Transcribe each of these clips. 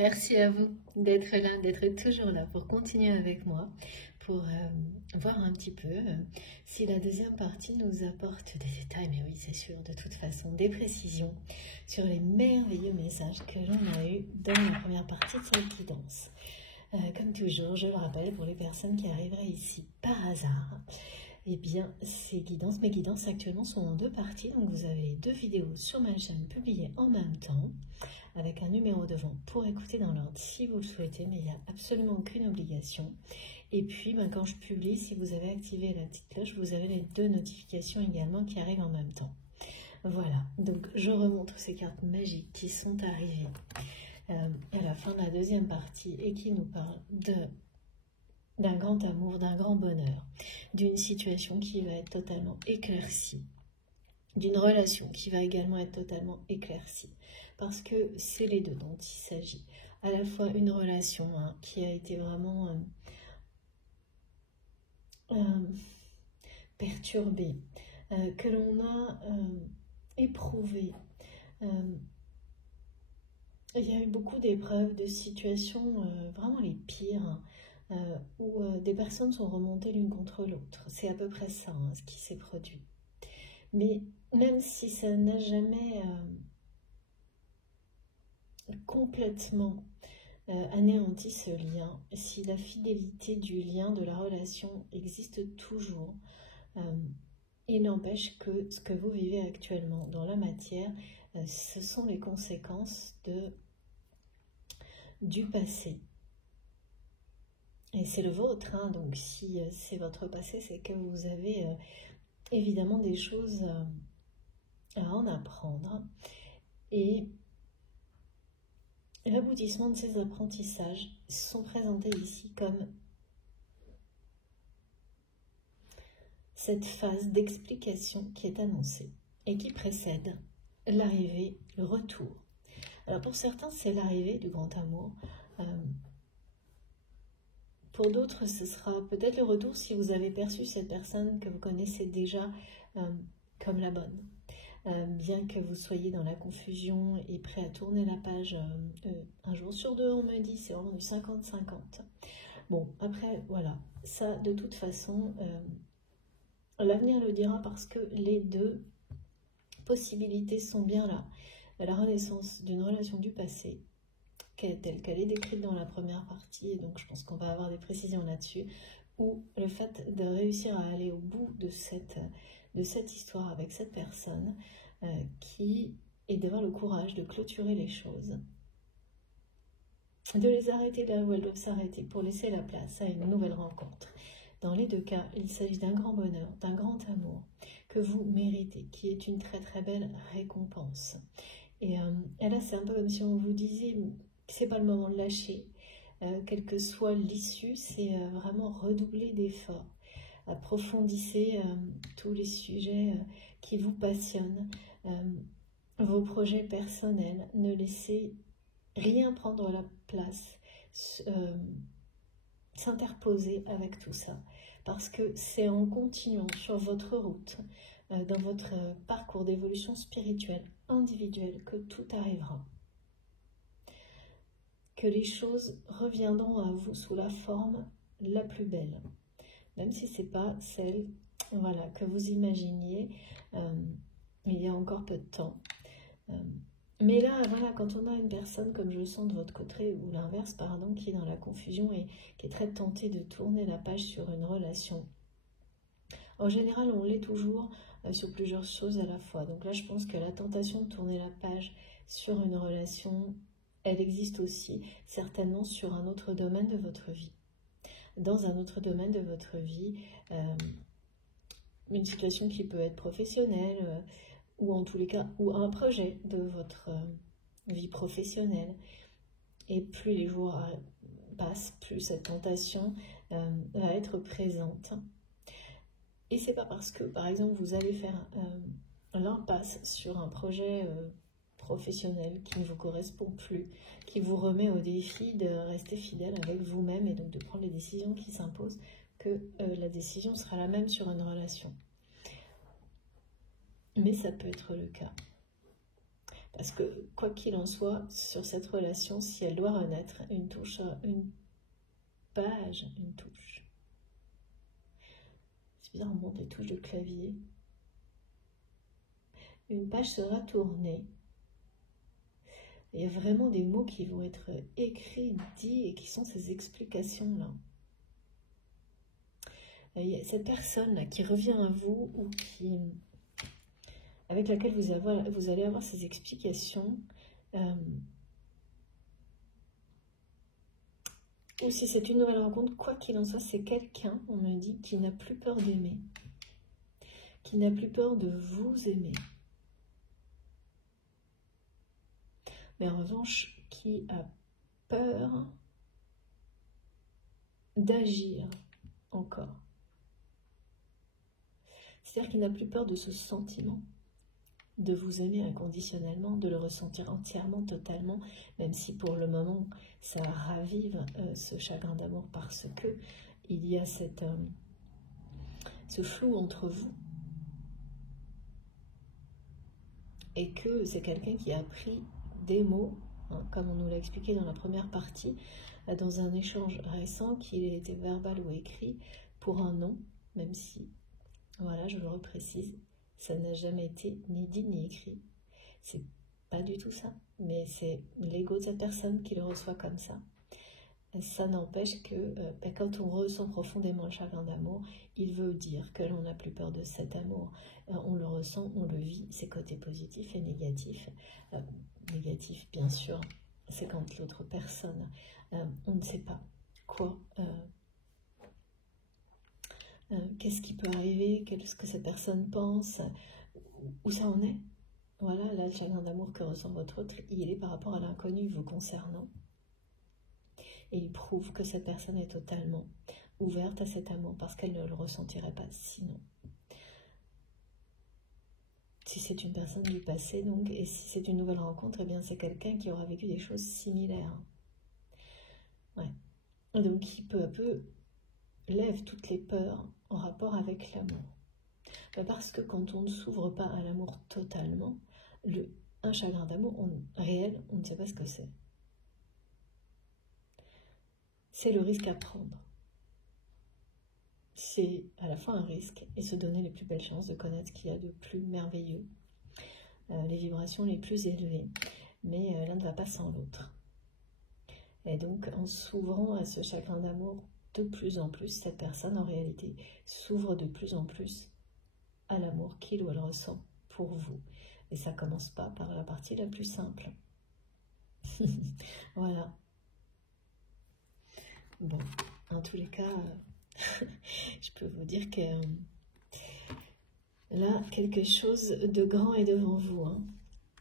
Merci à vous d'être là, d'être toujours là pour continuer avec moi, pour voir un petit peu si la deuxième partie nous apporte des détails, mais oui, c'est sûr, de toute façon, des précisions sur les merveilleux messages que l'on a eus dans la première partie de cette guidance. Comme toujours, je le rappelle pour les personnes qui arriveraient ici par hasard, eh bien, mes guidances actuellement sont en deux parties, donc vous avez deux vidéos sur ma chaîne publiées en même temps, avec un numéro devant pour écouter dans l'ordre si vous le souhaitez, mais il n'y a absolument aucune obligation. Et puis, quand je publie, si vous avez activé la petite cloche, vous avez les deux notifications également qui arrivent en même temps. Voilà, donc je remontre ces cartes magiques qui sont arrivées à la fin de la deuxième partie et qui nous parlent d'un grand amour, d'un grand bonheur, d'une situation qui va être totalement éclaircie, d'une relation qui va également être totalement éclaircie, parce que c'est les deux dont il s'agit. À la fois une relation qui a été vraiment perturbée, que l'on a éprouvée. Il y a eu beaucoup d'épreuves, de situations vraiment les pires, où des personnes sont remontées l'une contre l'autre. C'est à peu près ça ce qui s'est produit. Mais même si ça n'a jamais complètement anéanti ce lien, si la fidélité du lien, de la relation existe toujours, il n'empêche que ce que vous vivez actuellement dans la matière, ce sont les conséquences du passé. Et c'est le vôtre, donc si c'est votre passé, c'est que vous avez évidemment des choses à en apprendre. Et l'aboutissement de ces apprentissages sont présentés ici comme cette phase d'explication qui est annoncée et qui précède l'arrivée, le retour. Alors pour certains, c'est l'arrivée du grand amour. Pour d'autres, ce sera peut-être le retour si vous avez perçu cette personne que vous connaissez déjà comme la bonne. Bien que vous soyez dans la confusion et prêt à tourner la page un jour sur deux, on me dit, c'est vraiment du 50-50. Bon, après, voilà, ça de toute façon, l'avenir le dira parce que les deux possibilités sont bien là. La renaissance d'une relation du passé, telle qu'elle est décrite dans la première partie, et donc je pense qu'on va avoir des précisions là-dessus, ou le fait de réussir à aller au bout de cette histoire avec cette personne et d'avoir le courage de clôturer les choses, de les arrêter là où elles doivent s'arrêter pour laisser la place à une nouvelle rencontre. Dans les deux cas, il s'agit d'un grand bonheur, d'un grand amour que vous méritez, qui est une très très belle récompense. Et là, c'est un peu comme si on vous disait, c'est pas le moment de lâcher, quelle que soit l'issue, c'est vraiment redoubler d'efforts. Approfondissez tous les sujets qui vous passionnent, vos projets personnels, ne laissez rien prendre la place, s'interposer avec tout ça, parce que c'est en continuant sur votre route, dans votre parcours d'évolution spirituelle, individuelle, que tout arrivera, que les choses reviendront à vous sous la forme la plus belle, même si ce n'est pas celle que vous imaginiez il y a encore peu de temps. Mais là, quand on a une personne, comme je le sens de votre côté, ou l'inverse, pardon, qui est dans la confusion et qui est très tentée de tourner la page sur une relation, en général, on l'est toujours sur plusieurs choses à la fois. Donc là, je pense que la tentation de tourner la page sur une relation, elle existe aussi, certainement sur un autre domaine de votre vie. Dans un autre domaine de votre vie, une situation qui peut être professionnelle, ou en tous les cas, ou un projet de votre vie professionnelle. Et plus les jours passent, plus cette tentation va être présente. Et c'est pas parce que, par exemple, vous allez faire l'impasse sur un projet professionnel qui ne vous correspond plus, qui vous remet au défi de rester fidèle avec vous-même et donc de prendre les décisions qui s'imposent, que la décision sera la même sur une relation. Mais ça peut être le cas. Parce que, quoi qu'il en soit, sur cette relation, si elle doit renaître, une touche, une page, une touche. C'est bizarre, on monte des touches de clavier. Une page sera tournée. Il y a vraiment des mots qui vont être écrits, dits, et qui sont ces explications-là. Il y a cette personne-là qui revient à vous, ou qui, avec laquelle vous allez avoir ces explications. Ou si c'est une nouvelle rencontre, quoi qu'il en soit, c'est quelqu'un, on me dit, qui n'a plus peur d'aimer. Qui n'a plus peur de vous aimer. Mais en revanche, qui a peur d'agir encore. C'est-à-dire qu'il n'a plus peur de ce sentiment, de vous aimer inconditionnellement, de le ressentir entièrement, totalement, même si pour le moment, ça ravive ce chagrin d'amour parce que il y a ce flou entre vous. Et que c'est quelqu'un qui a appris des mots, hein, comme on nous l'a expliqué dans la première partie, dans un échange récent, qu'il ait été verbal ou écrit, pour un non, même si, voilà, je le reprécise, ça n'a jamais été ni dit ni écrit. C'est pas du tout ça, mais c'est l'ego de cette personne qui le reçoit comme ça. Et ça n'empêche que quand on ressent profondément le chagrin d'amour, il veut dire que l'on n'a plus peur de cet amour. On le ressent, on le vit, ses côtés positifs et négatifs. Négatif, bien sûr, c'est quand l'autre personne, on ne sait pas quoi, qu'est-ce qui peut arriver, qu'est-ce que cette personne pense, où ça en est. Voilà, là, le chagrin d'amour que ressent votre autre, il est par rapport à l'inconnu vous concernant. Et il prouve que cette personne est totalement ouverte à cet amour parce qu'elle ne le ressentirait pas sinon. Si c'est une personne du passé, donc, et si c'est une nouvelle rencontre, eh bien c'est quelqu'un qui aura vécu des choses similaires. Ouais. Et donc qui peu à peu lève toutes les peurs en rapport avec l'amour. Parce que quand on ne s'ouvre pas à l'amour totalement, un chagrin d'amour réel, on ne sait pas ce que c'est. C'est le risque à prendre. C'est à la fois un risque et se donner les plus belles chances de connaître ce qu'il y a de plus merveilleux, les vibrations les plus élevées. Mais l'un ne va pas sans l'autre. Et donc, en s'ouvrant à ce chagrin d'amour de plus en plus, cette personne, en réalité, s'ouvre de plus en plus à l'amour qu'il ou elle ressent pour vous. Et ça commence pas par la partie la plus simple. Voilà. Bon, en tous les cas, je peux vous dire que là, quelque chose de grand est devant vous. Hein.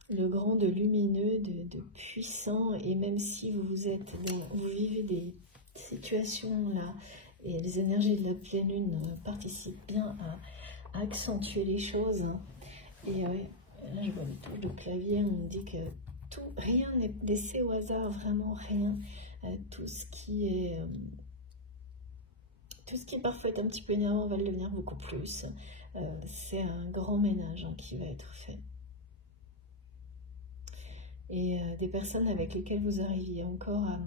Le grand, de lumineux, de puissant. Et même si vous vivez des situations là, et les énergies de la pleine lune participent bien à accentuer les choses. Hein. Et ouais, là, je vois les touches de clavier, on me dit que rien n'est laissé au hasard, vraiment rien. Tout ce qui est parfois est un petit peu énervant va le devenir beaucoup plus. C'est un grand ménage qui va être fait. Et des personnes avec lesquelles vous arriviez encore à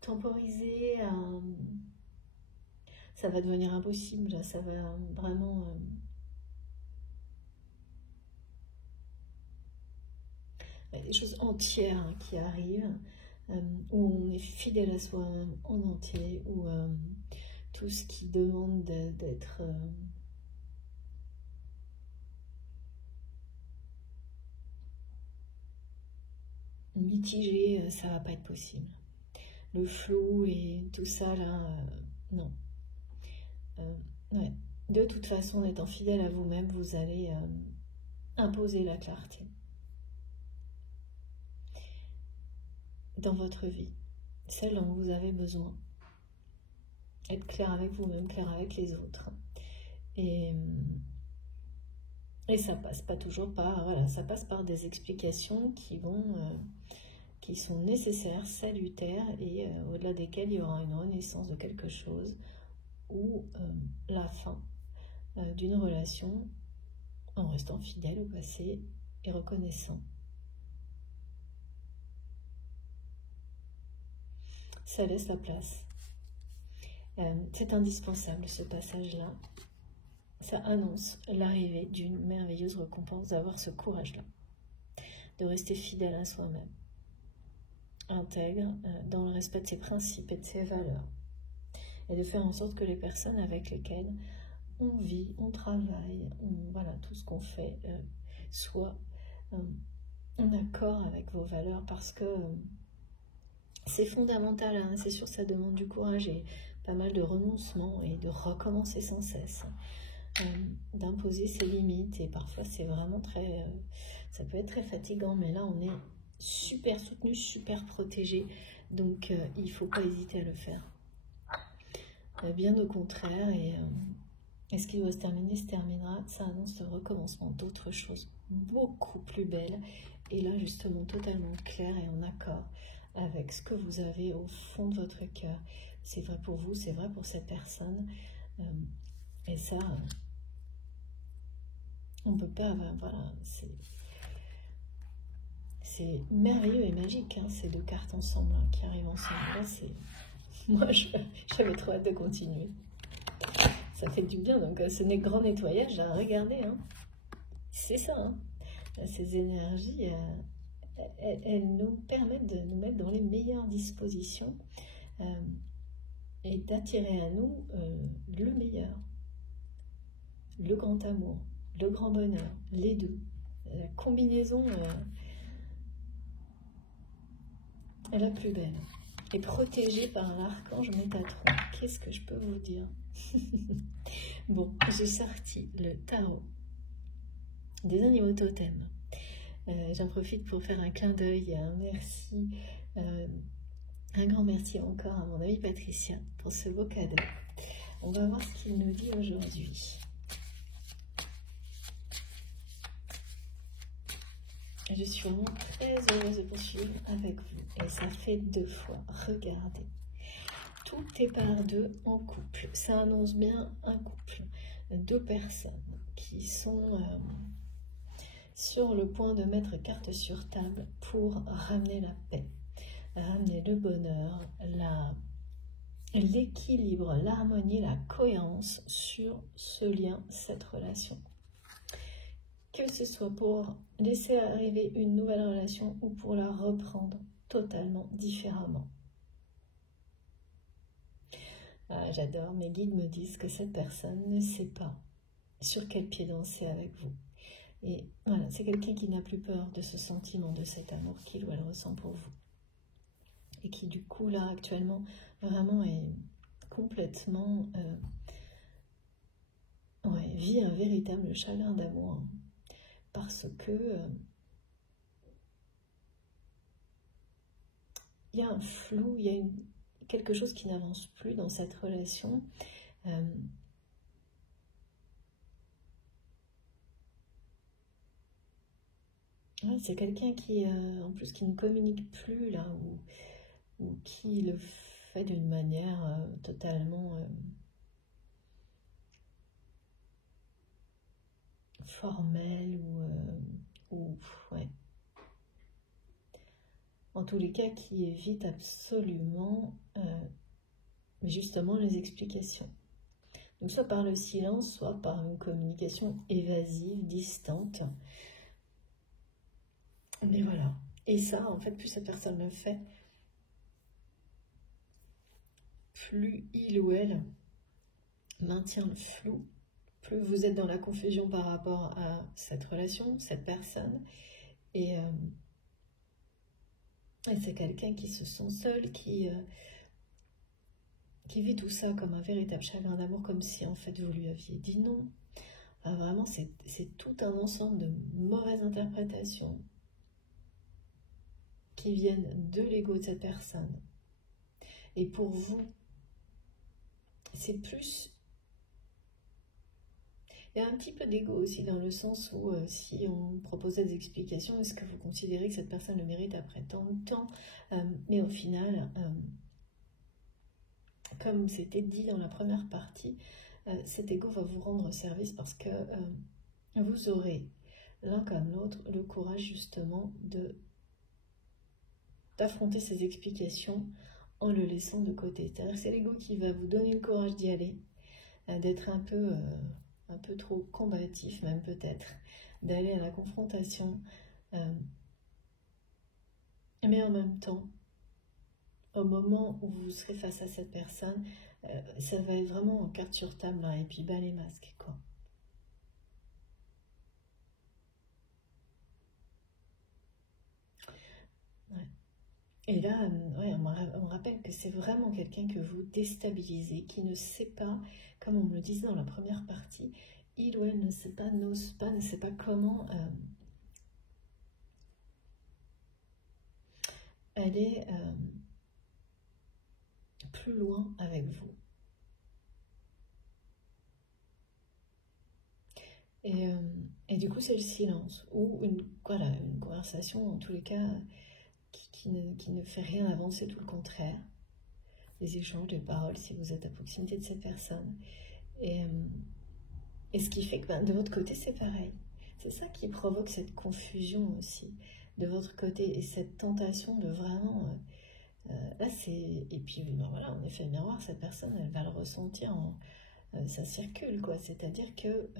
temporiser, ça va devenir impossible, là, ça va vraiment... des choses entières qui arrivent, où on est fidèle à soi-même en entier, où tout ce qui demande d'être mitigé, ça va pas être possible. Le flou et tout ça là, non. Ouais. De toute façon, en étant fidèle à vous-même, vous allez imposer la clarté dans votre vie, celle dont vous avez besoin. Être clair avec vous-même, clair avec les autres. Et ça passe pas toujours par, voilà, ça passe par des explications qui sont nécessaires, salutaires, et au-delà desquelles il y aura une renaissance de quelque chose, ou la fin d'une relation en restant fidèle au passé et reconnaissant. Ça laisse la place. C'est indispensable ce passage-là. Ça annonce l'arrivée d'une merveilleuse récompense d'avoir ce courage-là, de rester fidèle à soi-même, intègre dans le respect de ses principes et de ses valeurs, et de faire en sorte que les personnes avec lesquelles on vit, on travaille, voilà, tout ce qu'on fait soit en accord avec vos valeurs, parce que c'est fondamental, hein, c'est sûr, ça demande du courage et pas mal de renoncement et de recommencer sans cesse, d'imposer ses limites, et parfois c'est vraiment très, ça peut être très fatigant, mais là on est super soutenu, super protégé, donc il ne faut pas hésiter à le faire. Bien au contraire, et ce qui doit se terminer se terminera. Ça annonce le recommencement d'autres choses beaucoup plus belles, et là justement totalement clair et en accord avec ce que vous avez au fond de votre cœur. C'est vrai pour vous, c'est vrai pour cette personne, et ça, on ne peut pas, voilà, c'est merveilleux et magique, hein, ces deux cartes ensemble, hein, qui arrivent ensemble. Là, moi, j'avais trop hâte de continuer. Ça fait du bien, donc ce grand nettoyage à regarder, hein. C'est ça, hein. Ces énergies, elles nous permettent de nous mettre dans les meilleures dispositions et d'attirer à nous le meilleur, le grand amour, le grand bonheur, les deux. La combinaison est la plus belle. Et protégée par l'archange Métatron. Qu'est-ce que je peux vous dire? Bon, j'ai sorti le tarot des animaux totems. J'en profite pour faire un clin d'œil, un merci, un grand merci encore à mon amie Patricia pour ce beau cadeau. On va voir ce qu'il nous dit aujourd'hui. Je suis vraiment très heureuse de poursuivre avec vous, et ça fait 2 fois. Regardez, tout est par 2 en couple. Ça annonce bien un couple, 2 personnes qui sont sur le point de mettre carte sur table pour ramener la paix, ramener le bonheur, l'équilibre, l'harmonie, la cohérence sur ce lien, cette relation. Que ce soit pour laisser arriver une nouvelle relation ou pour la reprendre totalement différemment. J'adore, mes guides me disent que cette personne ne sait pas sur quel pied danser avec vous. Et voilà, c'est quelqu'un qui n'a plus peur de ce sentiment, de cet amour qu'il ou elle ressent pour vous. Et qui du coup, là, actuellement, vraiment est complètement... vit un véritable chagrin d'amour. Hein, parce que... il y a un flou, il y a quelque chose qui n'avance plus dans cette relation. C'est quelqu'un qui, en plus, qui ne communique plus, là, ou qui le fait d'une manière totalement formelle, ouais. En tous les cas, qui évite absolument justement les explications. Donc soit par le silence, soit par une communication évasive, distante. Mais voilà. Et ça, en fait, plus cette personne le fait, plus il ou elle maintient le flou, plus vous êtes dans la confusion par rapport à cette relation, cette personne. Et c'est quelqu'un qui se sent seul, qui vit tout ça comme un véritable chagrin d'amour, comme si en fait vous lui aviez dit non. Vraiment, c'est tout un ensemble de mauvaises interprétations qui viennent de l'ego de cette personne. Et pour vous, c'est plus... Il y a un petit peu d'ego aussi, dans le sens où si on proposait des explications, est-ce que vous considérez que cette personne le mérite après tant de temps? Mais au final, comme c'était dit dans la première partie, cet ego va vous rendre service parce que vous aurez l'un comme l'autre le courage justement d'affronter ces explications en le laissant de côté. C'est-à-dire que c'est l'ego qui va vous donner le courage d'y aller, d'être un peu trop combatif même peut-être, d'aller à la confrontation, mais en même temps, au moment où vous serez face à cette personne, ça va être vraiment en carte sur table là, et puis bas les masques quoi. Ouais. Et là, ouais, on me rappelle que c'est vraiment quelqu'un que vous déstabilisez, qui ne sait pas, comme on me le disait dans la première partie, il ou elle ne sait pas, n'ose pas, ne sait pas comment aller plus loin avec vous. Et du coup, c'est le silence, ou une conversation, en tous les cas, qui ne fait rien avancer, tout le contraire. Des échanges de paroles, si vous êtes à proximité de cette personne. Et ce qui fait que de votre côté, c'est pareil. C'est ça qui provoque cette confusion aussi, de votre côté, et cette tentation de vraiment... là, c'est... Et puis, voilà, en effet, miroir, cette personne, elle va le ressentir, ça circule, quoi. C'est-à-dire que...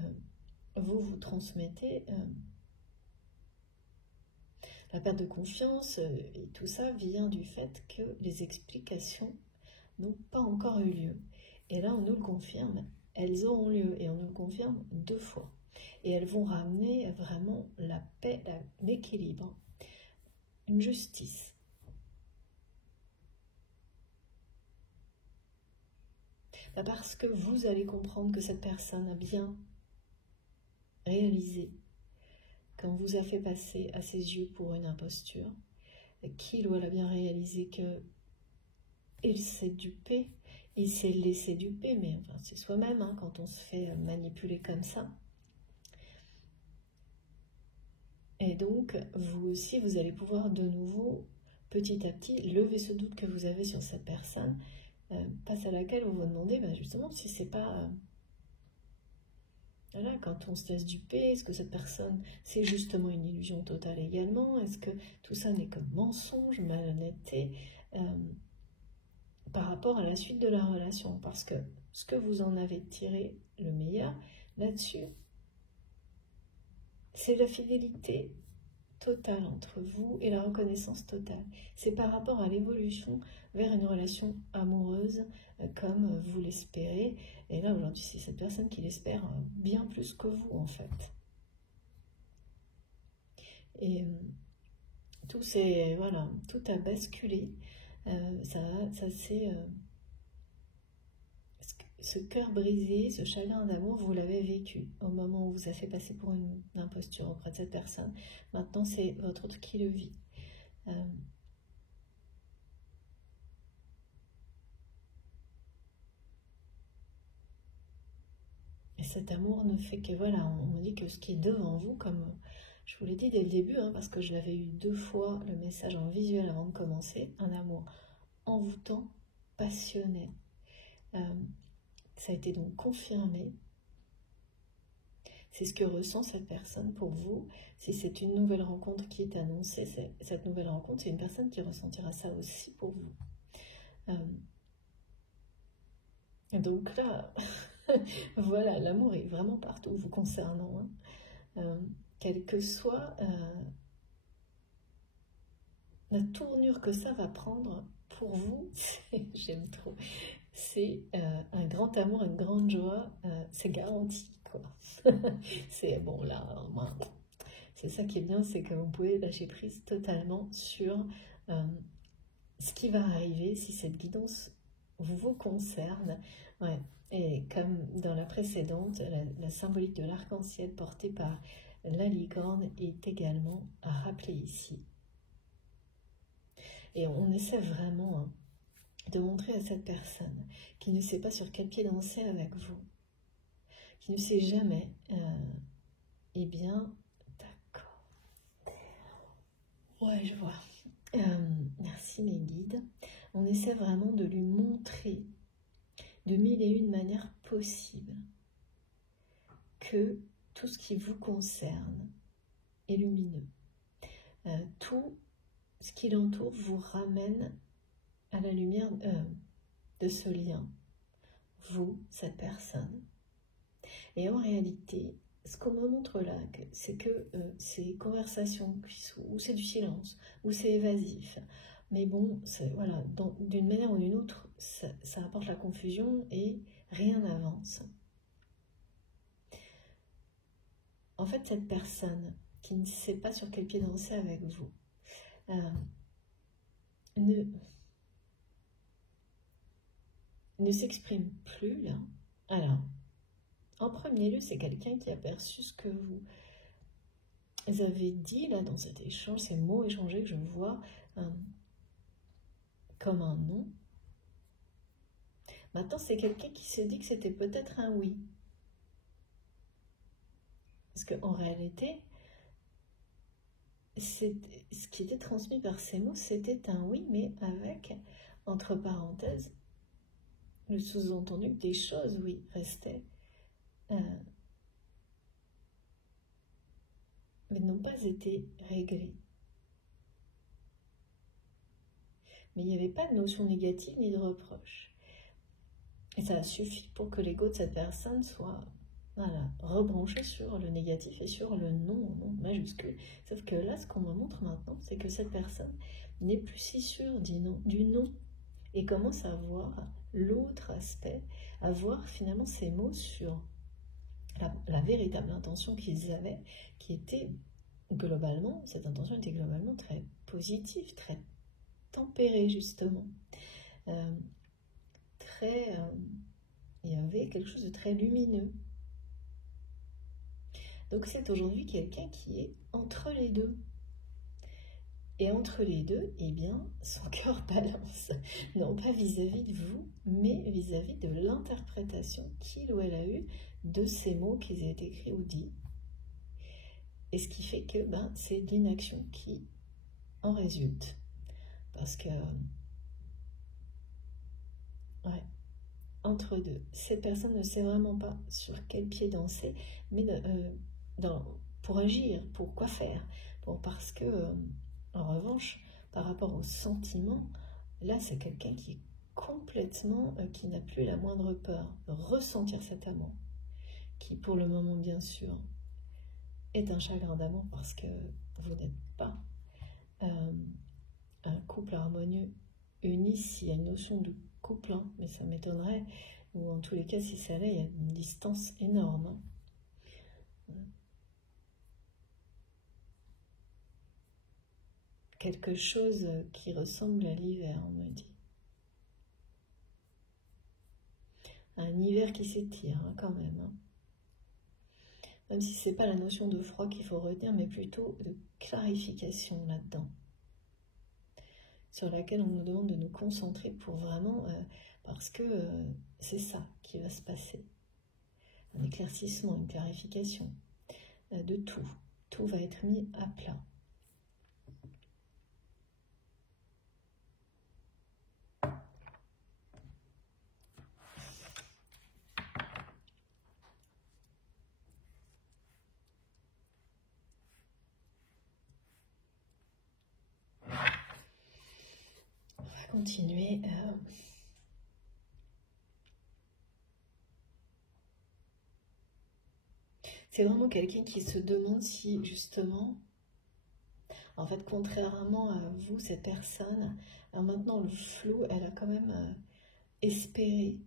vous transmettez la perte de confiance et tout ça vient du fait que les explications n'ont pas encore eu lieu. Et là, on nous le confirme, elles auront lieu et on nous le confirme 2 fois. Et elles vont ramener vraiment la paix, l'équilibre, une justice. Parce que vous allez comprendre que cette personne a bien réalisé quand vous a fait passer à ses yeux pour une imposture, qu'il ou elle a bien réalisé que il s'est dupé, il s'est laissé duper, mais enfin, c'est soi-même hein, quand on se fait manipuler comme ça. Et donc, vous aussi, vous allez pouvoir de nouveau, petit à petit, lever ce doute que vous avez sur cette personne, face à laquelle vous vous demandez justement si c'est pas... Voilà, quand on se laisse duper, est-ce que cette personne, c'est justement une illusion totale également? Est-ce que tout ça n'est que mensonge, malhonnêteté par rapport à la suite de la relation? Parce que ce que vous en avez tiré le meilleur là-dessus, c'est la fidélité totale entre vous et la reconnaissance totale. C'est par rapport à l'évolution vers une relation amoureuse comme vous l'espérez. Et là, aujourd'hui, c'est cette personne qui l'espère bien plus que vous, en fait. Et tout c'est voilà, tout a basculé. Ça c'est... ce cœur brisé, ce chagrin d'amour, vous l'avez vécu au moment où vous avez fait passer pour une imposture auprès de cette personne. Maintenant, c'est votre autre qui le vit. Et cet amour ne fait que, voilà, on dit que ce qui est devant vous, comme je vous l'ai dit dès le début, hein, parce que je l'avais eu 2 fois le message en visuel avant de commencer, un amour envoûtant, passionné. Ça a été donc confirmé. C'est ce que ressent cette personne pour vous. Si c'est une nouvelle rencontre qui est annoncée, cette nouvelle rencontre, c'est une personne qui ressentira ça aussi pour vous. Donc là, voilà, l'amour est vraiment partout vous concernant. Hein. Quelle que soit la tournure que ça va prendre pour vous, j'aime trop. C'est un grand amour, une grande joie, c'est garanti, quoi. C'est bon, là, c'est ça qui est bien, c'est que vous pouvez lâcher prise totalement sur ce qui va arriver si cette guidance vous concerne. Ouais. Et comme dans la précédente, la symbolique de l'arc-en-ciel portée par la licorne est également à rappeler ici. Et on essaie vraiment de montrer à cette personne qui ne sait pas sur quel pied danser avec vous, qui ne sait jamais, eh bien, d'accord. Ouais, je vois. Merci mes guides. On essaie vraiment de lui montrer de 1001 manières possibles que tout ce qui vous concerne est lumineux. Tout ce qui l'entoure vous ramène à la lumière de ce lien, vous, cette personne. Et en réalité, ce qu'on me montre là, c'est que ces conversations, où c'est du silence, où c'est évasif, mais bon, voilà, d'une manière ou d'une autre, ça apporte la confusion et rien n'avance. En fait, cette personne qui ne sait pas sur quel pied danser avec vous, ne s'exprime plus là. Alors, en premier lieu, c'est quelqu'un qui a perçu ce que vous avez dit là dans cet échange, ces mots échangés que je vois comme un non. Maintenant, c'est quelqu'un qui s'est dit que c'était peut-être un oui. Parce qu'en réalité, ce qui était transmis par ces mots, c'était un oui, mais avec, entre parenthèses, le sous-entendu que des choses, oui, restaient, mais n'ont pas été réglées. Mais il n'y avait pas de notion négative ni de reproche. Et ça a suffi pour que l'ego de cette personne soit rebranché sur le négatif et sur le non majuscule. Sauf que là, ce qu'on me montre maintenant, c'est que cette personne n'est plus si sûre du non et commence à voir l'autre aspect, à voir finalement ces mots sur la véritable intention qu'ils avaient, qui était globalement, cette intention était globalement très positive, très tempérée justement. Il y avait quelque chose de très lumineux. Donc c'est aujourd'hui quelqu'un qui est entre les deux. Et entre les deux, eh bien, son cœur balance, non pas vis-à-vis de vous, mais vis-à-vis de l'interprétation qu'il ou elle a eue de ces mots qui ont été écrits ou dits. Et ce qui fait que c'est l'inaction qui en résulte. Parce que, entre deux, cette personne ne sait vraiment pas sur quel pied danser, mais pour agir, pour quoi faire. Parce que, en revanche, par rapport au sentiment, là, c'est quelqu'un qui est complètement, qui n'a plus la moindre peur de ressentir cet amour, qui, pour le moment, bien sûr, est un chagrin d'amour parce que vous n'êtes pas un couple harmonieux uni s'il y a une notion de couple, mais ça m'étonnerait, ou en tous les cas, si ça l'est, il y a une distance énorme. Quelque chose qui ressemble à l'hiver, on me dit. Un hiver qui s'étire, quand même. Même si ce n'est pas la notion de froid qu'il faut retenir, mais plutôt de clarification là-dedans, sur laquelle on nous demande de nous concentrer pour vraiment, parce que c'est ça qui va se passer. Un éclaircissement, une clarification de tout. Tout va être mis à plat. Continuer. C'est vraiment quelqu'un qui se demande si, justement, en fait, contrairement à vous, cette personne, maintenant le flou, elle a quand même espéré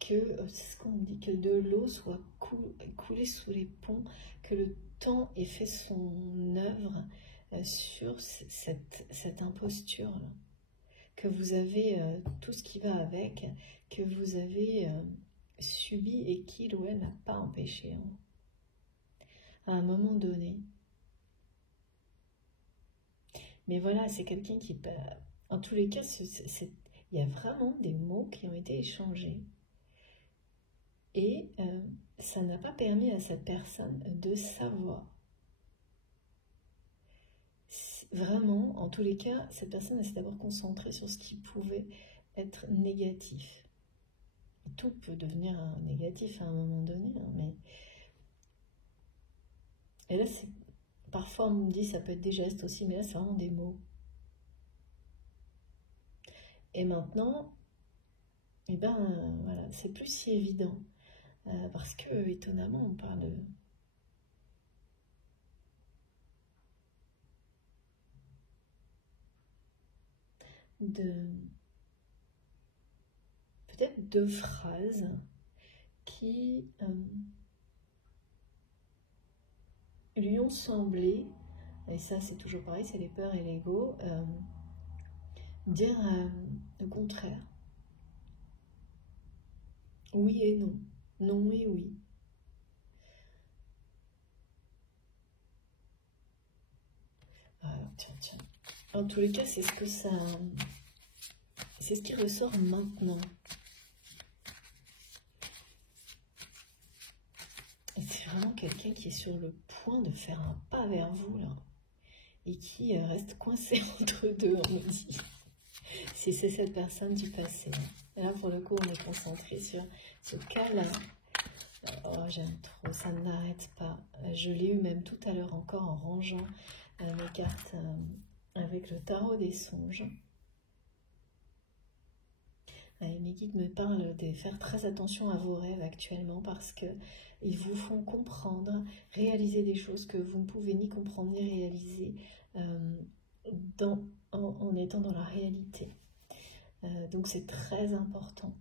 que, c'est ce qu'on dit, que de l'eau soit coulée sous les ponts, que le temps ait fait son œuvre sur cette imposture-là, que vous avez tout ce qui va avec, que vous avez subi et qu'il ou elle n'a pas empêché à un moment donné. Mais voilà, c'est quelqu'un qui, en tous les cas, il y a vraiment des mots qui ont été échangés. Et ça n'a pas permis à cette personne de savoir. Vraiment, en tous les cas, cette personne s'est d'abord concentrée sur ce qui pouvait être négatif. tout peut devenir un négatif à un moment donné, hein, mais... Et là, parfois on me dit ça peut être des gestes aussi, mais là c'est vraiment des mots. Et maintenant, eh ben voilà, c'est plus si évident. Parce que étonnamment on parle de peut-être 2 phrases qui lui ont semblé, et ça c'est toujours pareil, c'est les peurs et l'ego, dire le contraire. Oui et non, non et oui. Alors, tiens. En tous les cas, c'est ce qui ressort maintenant. C'est vraiment quelqu'un qui est sur le point de faire un pas vers vous, là, et qui reste coincé entre deux, on me dit. Si c'est cette personne du passé. Là, pour le coup, on est concentré sur ce cas-là. Oh, j'aime trop, ça n'arrête pas. Je l'ai eu même tout à l'heure encore en rangeant mes cartes avec le tarot des songes. Mes guides me parlent de faire très attention à vos rêves actuellement parce qu'ils vous font comprendre, réaliser des choses que vous ne pouvez ni comprendre ni réaliser en étant dans la réalité. Donc c'est très important.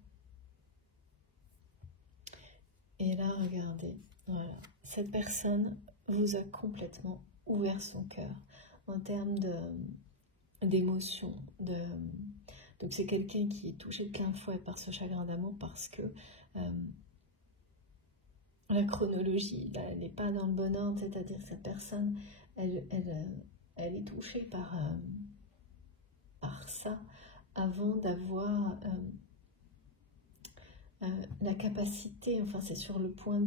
Et là, regardez, voilà, cette personne vous a complètement ouvert son cœur en termes d'émotion. Donc c'est quelqu'un qui est touché de plein fouet par ce chagrin d'amour parce que la chronologie, là, elle n'est pas dans le bon ordre, c'est-à-dire que cette personne, elle est touchée par ça avant d'avoir la capacité, enfin c'est sur le point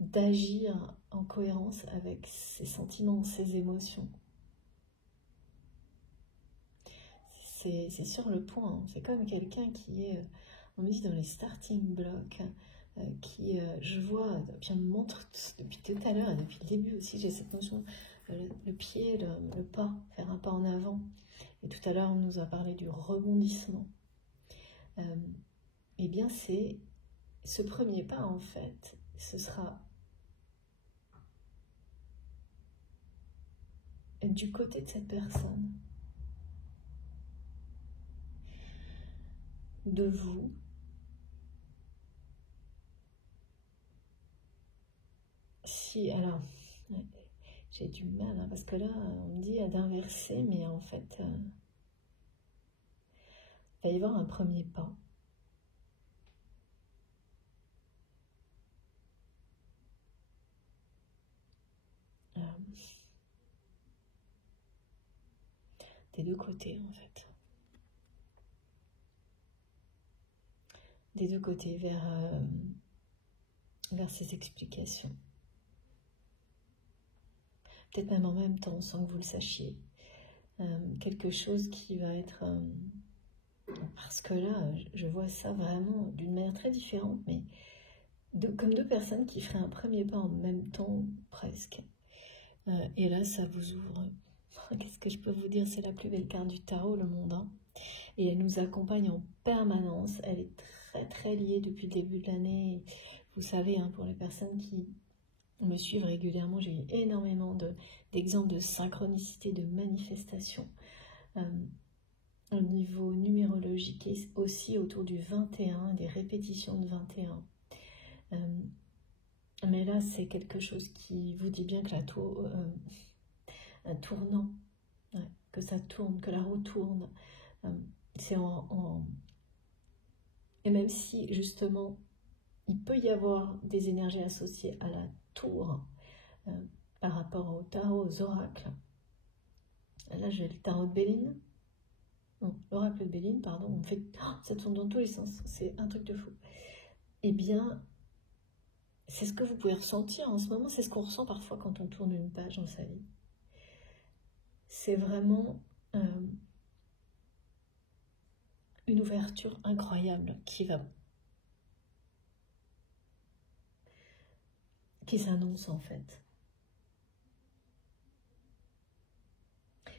d'agir en cohérence avec ses sentiments, ses émotions. C'est sur le point, c'est comme quelqu'un qui est, on me dit dans les starting blocks, qui, je vois, puis on me montre depuis tout à l'heure et depuis le début aussi, j'ai cette notion, le pied, le pas, faire un pas en avant. Et tout à l'heure, on nous a parlé du rebondissement. Eh bien, c'est ce premier pas, en fait, ce sera du côté de cette personne, de vous, si, alors, j'ai du mal, hein, parce que là, on me dit d'inverser, mais en fait, il va y avoir un premier pas. Des deux côtés, en fait. Des deux côtés, vers ces explications. Peut-être même en même temps, sans que vous le sachiez. Quelque chose qui va être... parce que là, je vois ça vraiment d'une manière très différente, mais comme 2 personnes qui feraient un premier pas en même temps, presque. Et là, ça vous ouvre... Qu'est-ce que je peux vous dire? C'est la plus belle carte du tarot, le monde. Hein, et elle nous accompagne en permanence. Elle est très très liée depuis le début de l'année. Vous savez, hein, pour les personnes qui me suivent régulièrement, j'ai eu énormément d'exemples de synchronicité, de manifestation au niveau numérologique et aussi autour du 21, des répétitions de 21. Mais là, c'est quelque chose qui vous dit bien que un tournant, ouais, que ça tourne, que la roue tourne. C'est Et même si, justement, il peut y avoir des énergies associées à la tour par rapport au tarot, aux oracles. Là, j'ai le tarot de Béline. Non, l'oracle de Béline, pardon. On fait... ça tourne dans tous les sens. C'est un truc de fou. Eh bien, c'est ce que vous pouvez ressentir en ce moment. C'est ce qu'on ressent parfois quand on tourne une page dans sa vie. C'est vraiment une ouverture incroyable qui va qui s'annonce en fait.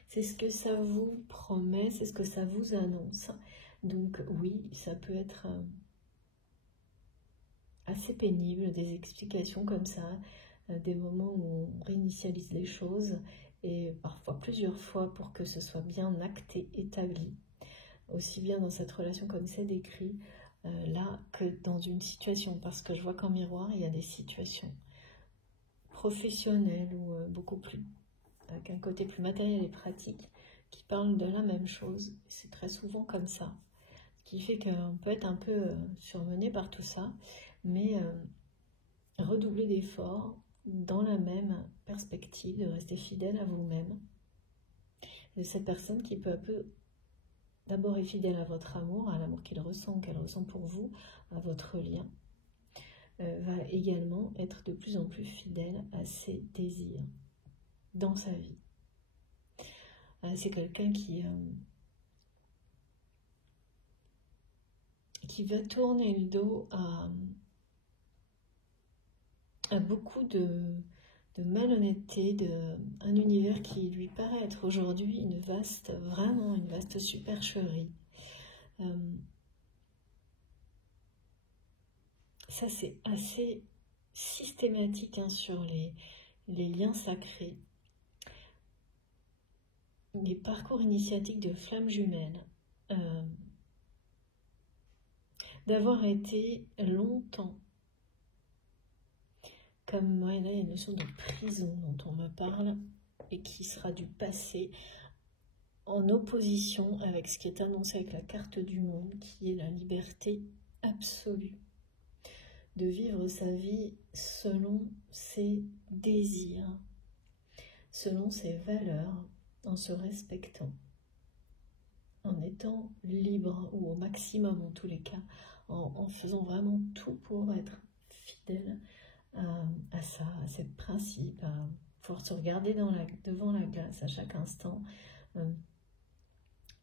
C'est ce que ça vous promet, c'est ce que ça vous annonce. Donc oui, ça peut être assez pénible, des explications comme ça, des moments où on réinitialise les choses, et parfois plusieurs fois pour que ce soit bien acté, établi, aussi bien dans cette relation comme c'est décrit, là, que dans une situation, parce que je vois qu'en miroir, il y a des situations professionnelles ou beaucoup plus, avec un côté plus matériel et pratique, qui parlent de la même chose. C'est très souvent comme ça, ce qui fait qu'on peut être un peu surmené par tout ça, mais redoubler d'efforts dans la même perspective, de rester fidèle à vous-même, de cette personne qui peu à peu d'abord est fidèle à votre amour, à l'amour qu'il ressent, qu'elle ressent pour vous, à votre lien, va également être de plus en plus fidèle à ses désirs dans sa vie. C'est quelqu'un qui va tourner le dos à beaucoup de malhonnêteté, un univers qui lui paraît être aujourd'hui vraiment une vaste supercherie. Ça, c'est assez systématique sur les liens sacrés. Les parcours initiatiques de flammes jumelles, d'avoir été longtemps, comme là, il y a une notion de prison dont on me parle, et qui sera du passé, en opposition avec ce qui est annoncé avec la carte du monde, qui est la liberté absolue, de vivre sa vie selon ses désirs, selon ses valeurs, en se respectant, en étant libre, ou au maximum en tous les cas, en faisant vraiment tout pour être fidèle à ça, à ces principes, à pouvoir se regarder devant la glace à chaque instant,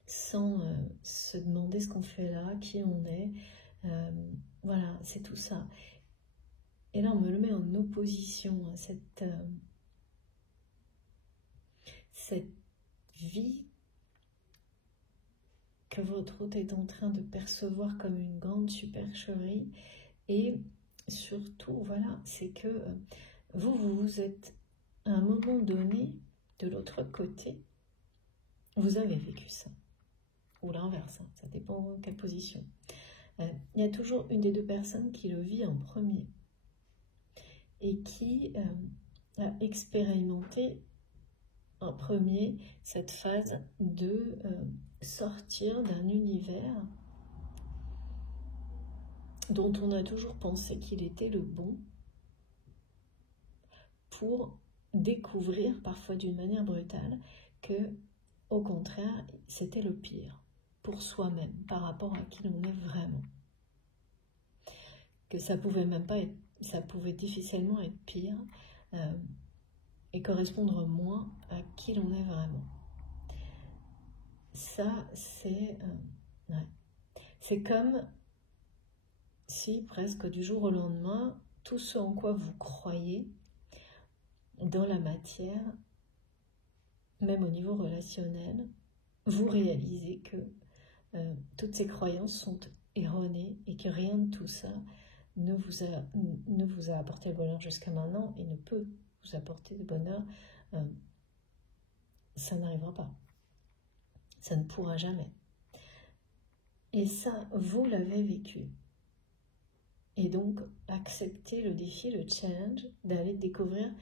sans se demander ce qu'on fait là, qui on est. Voilà, c'est tout ça. Et là, on me le met en opposition à cette vie que votre hôte est en train de percevoir comme une grande supercherie. Et surtout, voilà, c'est que vous êtes à un moment donné, de l'autre côté, vous avez vécu ça. Ou l'inverse, ça dépend de quelle position. Il y a toujours une des deux personnes qui le vit en premier et qui a expérimenté en premier cette phase de sortir d'un univers dont on a toujours pensé qu'il était le bon, pour découvrir, parfois d'une manière brutale, que au contraire, c'était le pire pour soi-même, par rapport à qui l'on est vraiment. Que ça pouvait même pas être, ça pouvait difficilement être pire, et correspondre moins à qui l'on est vraiment. Ça, c'est c'est comme si presque du jour au lendemain, tout ce en quoi vous croyez dans la matière, même au niveau relationnel, vous réalisez que toutes ces croyances sont erronées et que rien de tout ça ne vous a apporté le bonheur jusqu'à maintenant et ne peut vous apporter le bonheur. Ça n'arrivera pas. Ça ne pourra jamais. Et ça, vous l'avez vécu. Et donc, acceptez le défi, le challenge, d'aller découvrir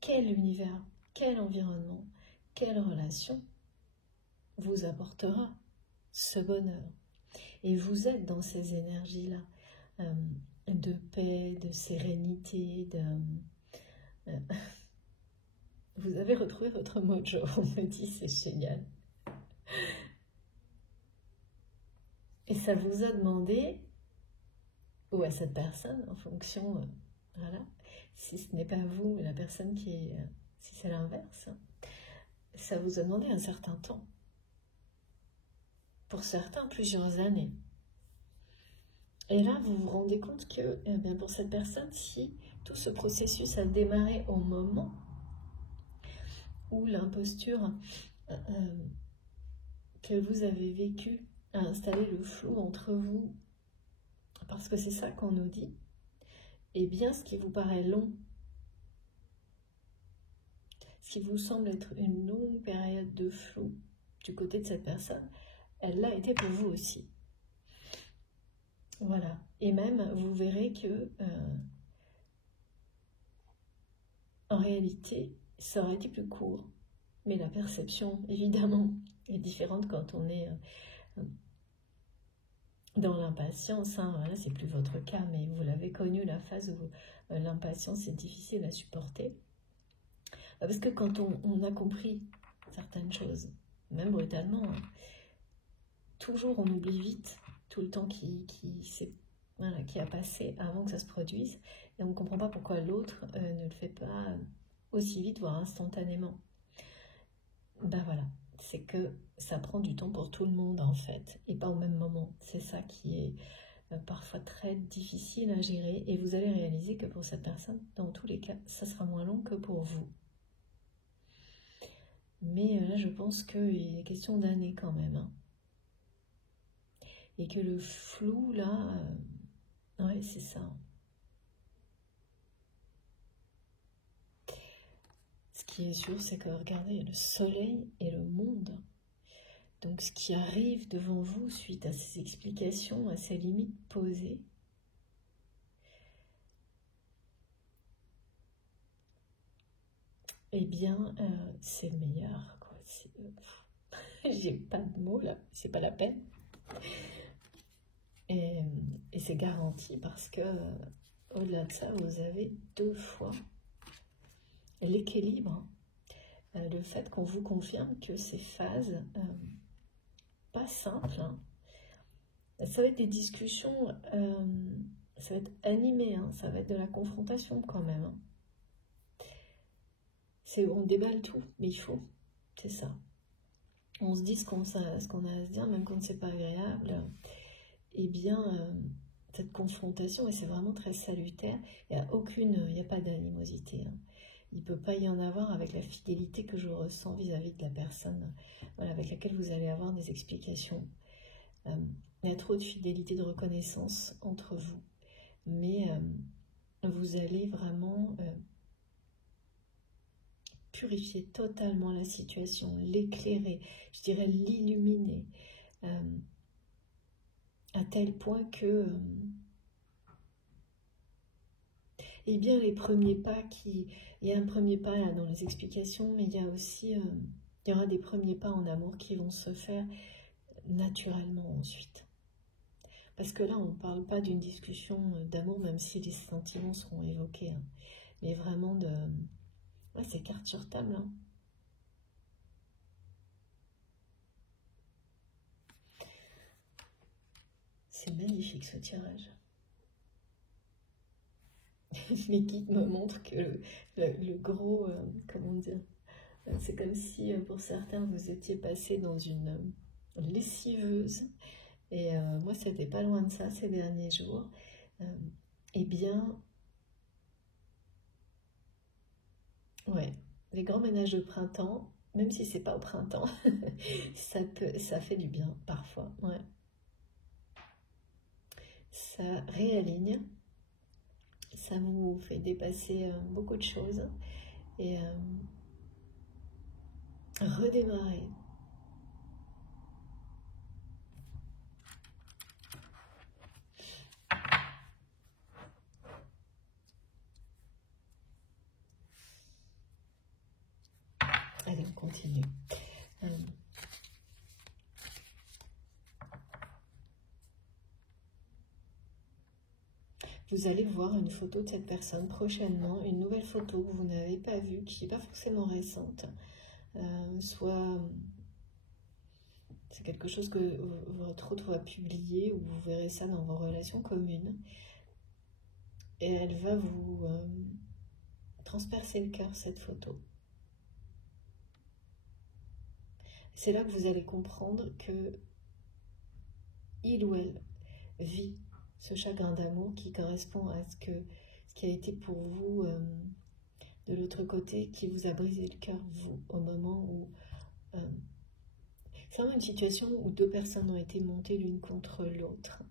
quel univers, quel environnement, quelle relation vous apportera ce bonheur. Et vous êtes dans ces énergies-là, de paix, de sérénité, vous avez retrouvé votre mojo, on me dit, c'est génial. Et ça vous a demandé, ou à cette personne, en fonction, voilà, si ce n'est pas vous, la personne qui est, si c'est l'inverse, ça vous a demandé un certain temps. Pour certains, plusieurs années. Et là, vous vous rendez compte que, pour cette personne, si tout ce processus a démarré au moment où l'imposture que vous avez vécue a installé le flou entre vous, parce que c'est ça qu'on nous dit. Et bien, ce qui vous paraît long, ce qui vous semble être une longue période de flou du côté de cette personne, elle l'a été pour vous aussi. Voilà. Et même, vous verrez que en réalité, ça aurait été plus court. Mais la perception, évidemment, est différente quand on est dans l'impatience. Hein. Voilà, c'est plus votre cas, mais vous l'avez connu, la phase où l'impatience est difficile à supporter. Parce que quand on a compris certaines choses, même brutalement, hein, toujours on oublie vite tout le temps qui a passé avant que ça se produise, et on ne comprend pas pourquoi l'autre ne le fait pas aussi vite, voire instantanément. Ben voilà, c'est que ça prend du temps pour tout le monde en fait, et pas au même moment. C'est ça qui est parfois très difficile à gérer, et vous allez réaliser que pour cette personne, dans tous les cas, ça sera moins long que pour vous. Mais là, je pense qu'il est question d'années quand même. Hein. Et que le flou, là, ouais, c'est ça. Ce qui est sûr, c'est que, regardez, le soleil et le monde. Donc, ce qui arrive devant vous suite à ces explications, à ces limites posées, eh bien, c'est le meilleur, quoi. J'ai pas de mots, là. C'est pas la peine. Et c'est garanti parce que, au-delà de ça, vous avez 2 fois l'équilibre, le fait qu'on vous confirme que ces phases, pas simples, hein, ça va être des discussions, ça va être animé, hein, ça va être de la confrontation quand même. Hein. On déballe tout, mais il faut, c'est ça. On se dit ce qu'on a à se dire, même quand c'est pas agréable. Eh bien, cette confrontation, et c'est vraiment très salutaire, il n'y a pas d'animosité. Hein. Il ne peut pas y en avoir avec la fidélité que je ressens vis-à-vis de la personne, voilà, avec laquelle vous allez avoir des explications. Il y a trop de fidélité, de reconnaissance entre vous. Mais vous allez vraiment purifier totalement la situation, l'éclairer, je dirais l'illuminer, à tel point que eh bien les premiers pas il y a un premier pas là dans les explications, mais il y a aussi il y aura des premiers pas en amour qui vont se faire naturellement ensuite. Parce que là, on ne parle pas d'une discussion d'amour, même si les sentiments seront évoqués, hein, mais vraiment de... Ouais, c'est carte sur table. Hein. C'est magnifique ce tirage. Les guides me montrent que le gros, comment dire, c'est comme si pour certains vous étiez passé dans une lessiveuse, et moi c'était pas loin de ça ces derniers jours. Eh bien, ouais, les grands ménages de printemps, même si c'est pas au printemps, ça fait du bien parfois, ouais. Ça réaligne, ça vous fait dépasser beaucoup de choses et redémarrer. Allez, on continue. Vous allez voir une photo de cette personne prochainement, une nouvelle photo que vous n'avez pas vue, qui n'est pas forcément récente. Soit c'est quelque chose que votre autre va publier, ou vous verrez ça dans vos relations communes. Et elle va vous transpercer le cœur, cette photo. C'est là que vous allez comprendre que il ou elle vit ce chagrin d'amour qui correspond à ce qui a été pour vous de l'autre côté, qui vous a brisé le cœur, vous, au moment où... c'est vraiment une situation où deux personnes ont été montées l'une contre l'autre.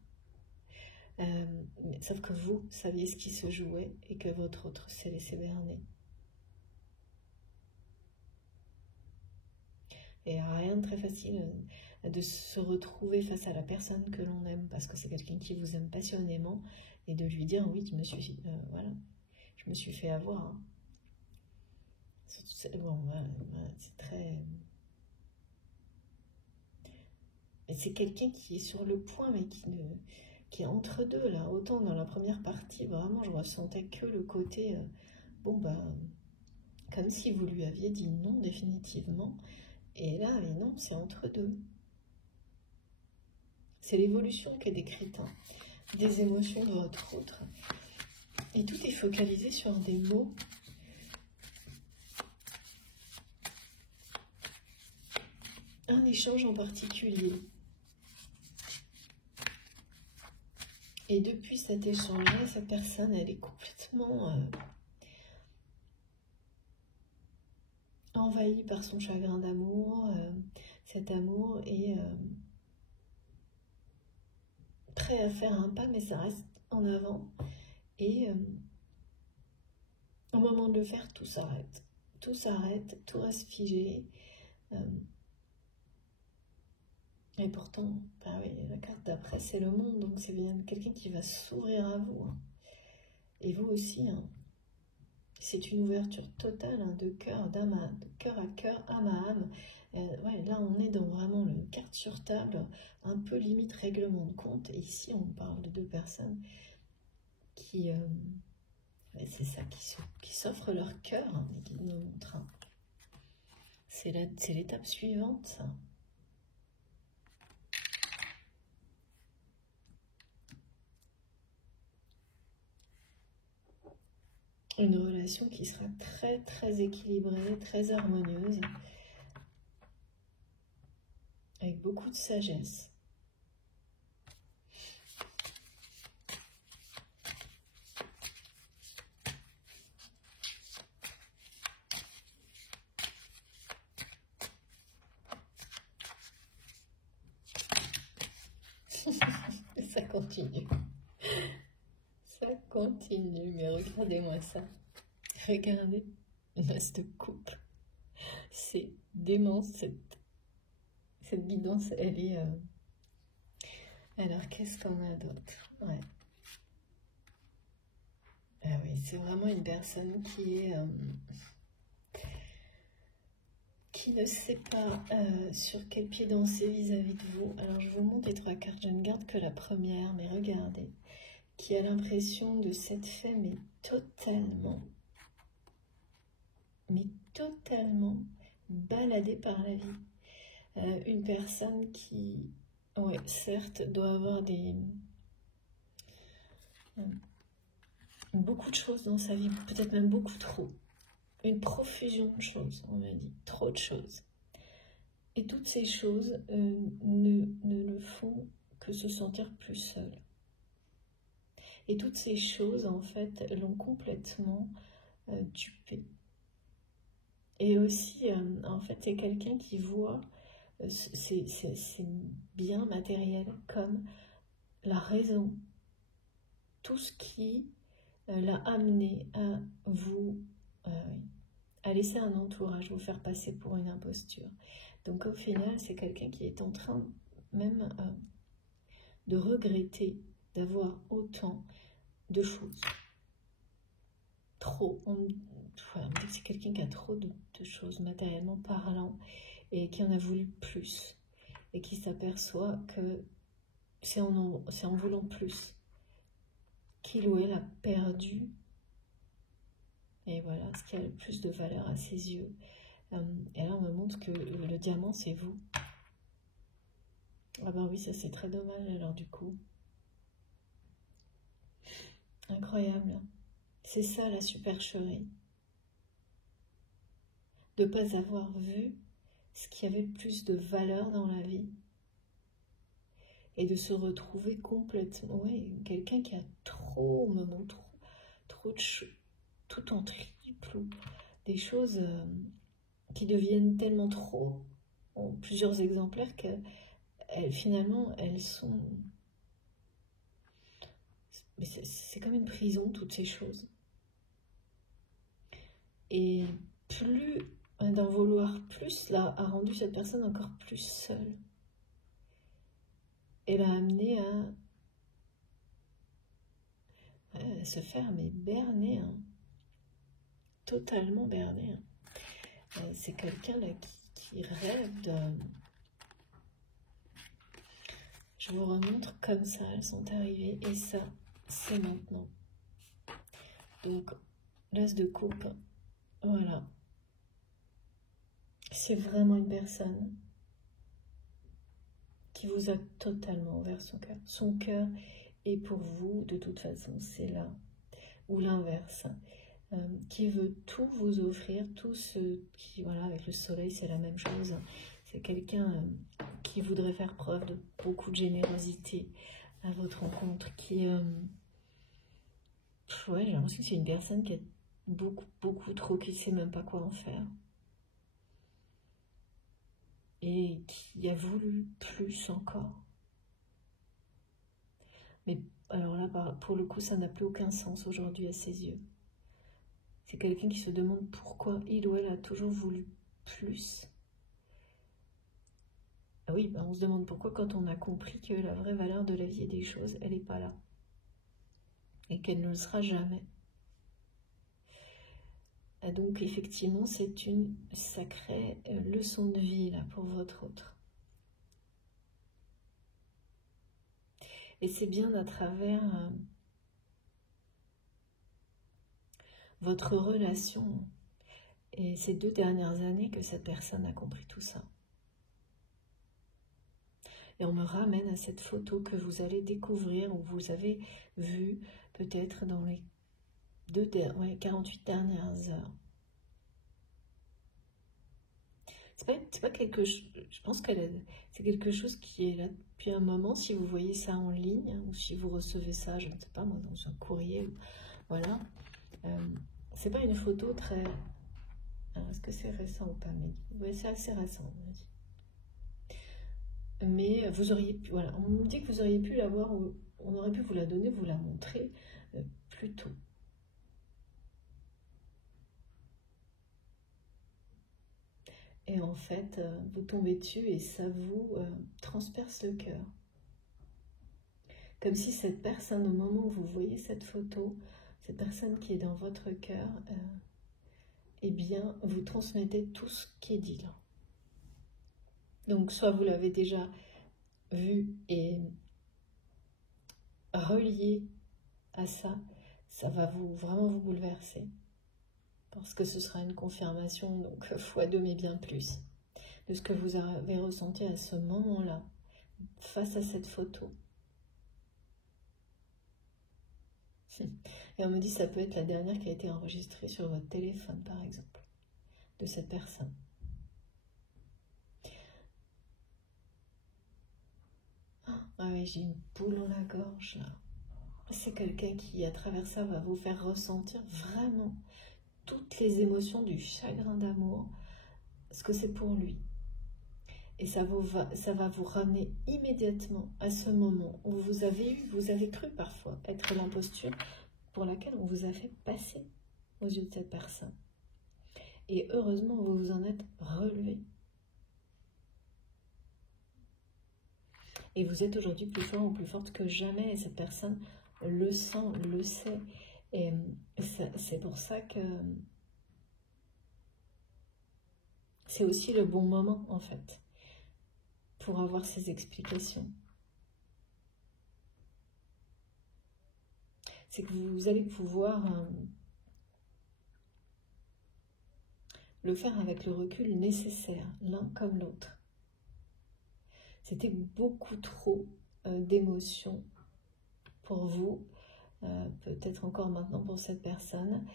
Sauf que vous saviez ce qui se jouait et que votre autre s'est laissé berner. Et rien de très facile de se retrouver face à la personne que l'on aime, parce que c'est quelqu'un qui vous aime passionnément, et de lui dire oui, voilà, je me suis fait avoir. Hein. Bon, voilà, c'est très... Et c'est quelqu'un qui est sur le point, mais qui est entre deux, là. Autant dans la première partie, vraiment, je ressentais que le côté, bon, bah, comme si vous lui aviez dit non définitivement. Et là, mais non, c'est entre deux. C'est l'évolution qui est décrite, hein, des émotions de votre autre. Et tout est focalisé sur des mots. Un échange en particulier. Et depuis cet échange-là, cette personne, elle est complètement envahie par son chagrin d'amour. Cet amour est prêt à faire un pas, mais ça reste en avant. Et au moment de le faire, tout s'arrête. Tout s'arrête, tout reste figé. Et pourtant, bah oui, la carte d'après, c'est le monde, donc c'est bien quelqu'un qui va s'ouvrir à vous. Hein. Et vous aussi, hein. C'est une ouverture totale, hein, de cœur, d'âme de cœur à cœur, âme à âme. Ouais, là, on est dans vraiment une carte sur table, un peu limite règlement de compte. Et ici, on parle de deux personnes qui... c'est ça, qui s'offrent leur cœur, hein, et qui nous montrent. Hein. C'est l'étape suivante, ça. Une relation qui sera très très équilibrée, très harmonieuse, avec beaucoup de sagesse. Ça continue. Ça continue, mais regardez-moi ça. Regardez, ce couple. C'est dément, cette guidance, elle est... Alors, qu'est-ce qu'on a d'autre? Ouais. Ah oui, c'est vraiment une personne qui ne sait pas sur quel pied danser vis-à-vis de vous. Alors, je vous montre les trois cartes, je ne garde que la première, mais regardez. Qui a l'impression de s'être fait, mais totalement baladée par la vie. Une personne qui, ouais, certes, doit avoir beaucoup de choses dans sa vie, peut-être même beaucoup trop. Une profusion de choses, on m'a dit, trop de choses. Et toutes ces choses ne font que se sentir plus seul. Et toutes ces choses, en fait, l'ont complètement dupé. Et aussi, en fait, il y a quelqu'un qui voit ces biens matériels comme la raison. Tout ce qui l'a amené à vous, à laisser un entourage, vous faire passer pour une imposture. Donc au final, c'est quelqu'un qui est en train même de regretter d'avoir autant de choses. Trop. On me dit que c'est quelqu'un qui a trop de choses matériellement parlant et qui en a voulu plus. Et qui s'aperçoit que c'est en voulant plus qu'il ou elle a perdu. Et voilà, ce qui a le plus de valeur à ses yeux. Et là, on me montre que le diamant, c'est vous. Ah ben oui, ça c'est très dommage alors du coup. Incroyable. C'est ça la supercherie. De ne pas avoir vu ce qui avait le plus de valeur dans la vie. Et de se retrouver complètement... Oui, quelqu'un qui a trop, me montre tout en triple, ou des choses qui deviennent tellement trop, en plusieurs exemplaires, que finalement elles sont... Mais c'est comme une prison, toutes ces choses. Et plus d'en vouloir plus, là, a rendu cette personne encore plus seule. Et l'a amenée à se faire berner, hein. Totalement berner. Hein. C'est quelqu'un là qui rêve de... Je vous remontre comme ça, elles sont arrivées, et ça, c'est maintenant. Donc, l'as de coupe, voilà. C'est vraiment une personne qui vous a totalement ouvert son cœur. Son cœur est pour vous, de toute façon, c'est là. Ou l'inverse, qui veut tout vous offrir, tout ce qui, voilà, avec le soleil, c'est la même chose. C'est quelqu'un qui voudrait faire preuve de beaucoup de générosité à votre rencontre, qui... ouais, j'ai l'impression que c'est une personne qui a beaucoup trop, qui ne sait même pas quoi en faire. Et qui a voulu plus encore. Mais alors là, pour le coup, ça n'a plus aucun sens aujourd'hui à ses yeux. C'est quelqu'un qui se demande pourquoi il ou elle a toujours voulu plus. Ah oui, on se demande pourquoi quand on a compris que la vraie valeur de la vie et des choses, elle n'est pas là. Et qu'elle ne le sera jamais. Et donc effectivement, c'est une sacrée leçon de vie là pour votre autre. Et c'est bien à travers votre relation et ces 2 dernières années que cette personne a compris tout ça. Et on me ramène à cette photo que vous allez découvrir, ou vous avez vue peut-être dans les 48 dernières heures. C'est pas quelque chose, je pense que c'est quelque chose qui est là depuis un moment. Si vous voyez ça en ligne, ou si vous recevez ça, je ne sais pas moi, dans un courrier, voilà. C'est pas une photo très... Est-ce que c'est récent ou pas? Mais oui, c'est assez récent, on m'a dit. Mais vous auriez pu, voilà, on me dit que vous auriez pu l'avoir, on aurait pu vous la donner, vous la montrer plus tôt. Et en fait, vous tombez dessus et ça vous transperce le cœur. Comme si cette personne, au moment où vous voyez cette photo, cette personne qui est dans votre cœur, eh bien, vous transmettez tout ce qui est dit là. Donc, soit vous l'avez déjà vu et relié à ça, ça va vraiment vous bouleverser. Parce que ce sera une confirmation, donc x2 mais bien plus, de ce que vous avez ressenti à ce moment-là, face à cette photo. Et on me dit que ça peut être la dernière qui a été enregistrée sur votre téléphone, par exemple, de cette personne. Ah oui, j'ai une boule dans la gorge, là. C'est quelqu'un qui, à travers ça, va vous faire ressentir vraiment toutes les émotions du chagrin d'amour, ce que c'est pour lui. Et ça va vous ramener immédiatement à ce moment où vous avez cru parfois être l'imposture pour laquelle on vous a fait passer aux yeux de cette personne. Et heureusement, vous vous en êtes relevé. Et vous êtes aujourd'hui plus fort ou plus forte que jamais, et cette personne le sent, le sait. Et c'est pour ça que c'est aussi le bon moment, en fait, pour avoir ces explications. C'est que vous allez pouvoir le faire avec le recul nécessaire, l'un comme l'autre. C'était beaucoup trop d'émotions pour vous, peut-être encore maintenant pour cette personne.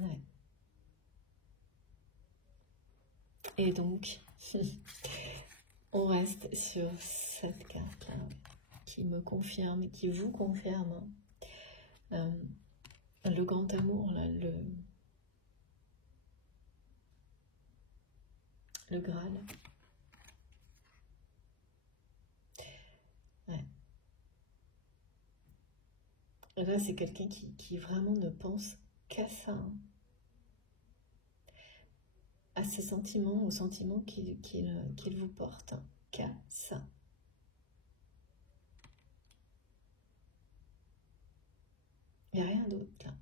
Ouais. Et donc, on reste sur cette carte-là, qui me confirme et qui vous confirme le grand amour, là, le Graal. Ouais. Et là, c'est quelqu'un qui vraiment ne pense qu'à ça, hein. À ces sentiments, aux sentiments qu'il vous porte, hein. Qu'à ça. Il n'y a rien d'autre là.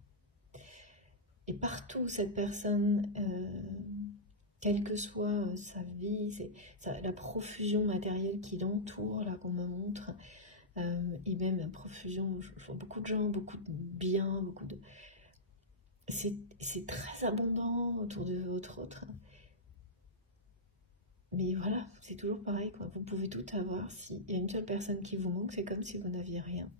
Et partout, cette personne, quelle que soit sa vie, la profusion matérielle qui l'entoure, là qu'on me montre, et même la profusion, je vois beaucoup de gens, beaucoup de biens, beaucoup de... C'est très abondant autour de votre autre. Mais voilà, c'est toujours pareil, quoi. Vous pouvez tout avoir. S'il y a une seule personne qui vous manque, c'est comme si vous n'aviez rien.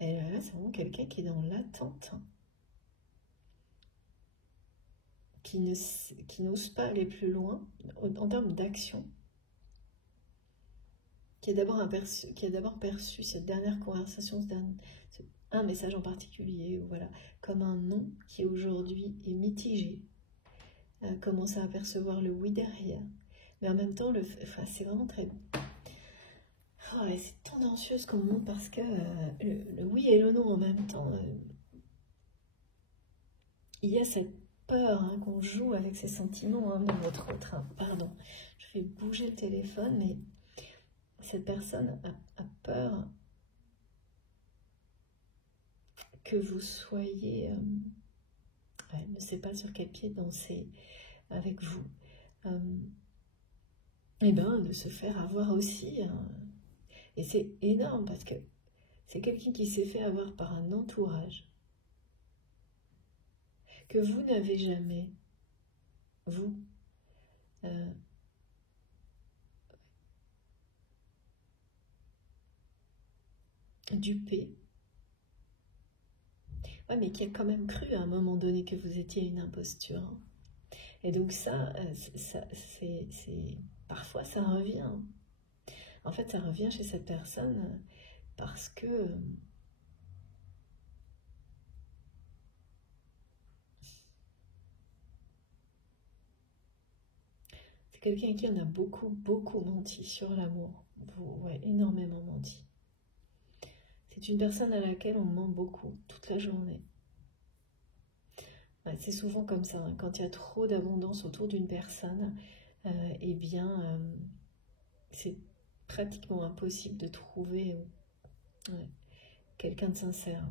Et là, c'est vraiment quelqu'un qui est dans l'attente, hein. Qui n'ose pas aller plus loin en termes d'action, qui a d'abord perçu cette dernière conversation, un message en particulier, ou voilà, comme un non qui aujourd'hui est mitigé, commence à apercevoir le oui derrière, mais en même temps, c'est vraiment très... Oh, c'est tendancieux ce qu'on montre parce que le oui et le non en même temps, il y a cette peur, hein, qu'on joue avec ses sentiments, hein, de votre autre. Hein. Pardon, je fais bouger le téléphone, mais cette personne a peur que vous soyez, ne sait pas sur quel pied danser avec vous, et bien de se faire avoir aussi, hein. Et c'est énorme parce que c'est quelqu'un qui s'est fait avoir par un entourage que vous n'avez jamais, vous, dupé. Ouais, mais qui a quand même cru à un moment donné que vous étiez une imposture, hein. Et donc ça, parfois ça revient. En fait, ça revient chez cette personne parce que c'est quelqu'un qui en a beaucoup, beaucoup menti sur l'amour. Ouais, énormément menti. C'est une personne à laquelle on ment beaucoup, toute la journée. Ouais, c'est souvent comme ça, hein. Quand il y a trop d'abondance autour d'une personne, eh bien, c'est pratiquement impossible de trouver quelqu'un de sincère.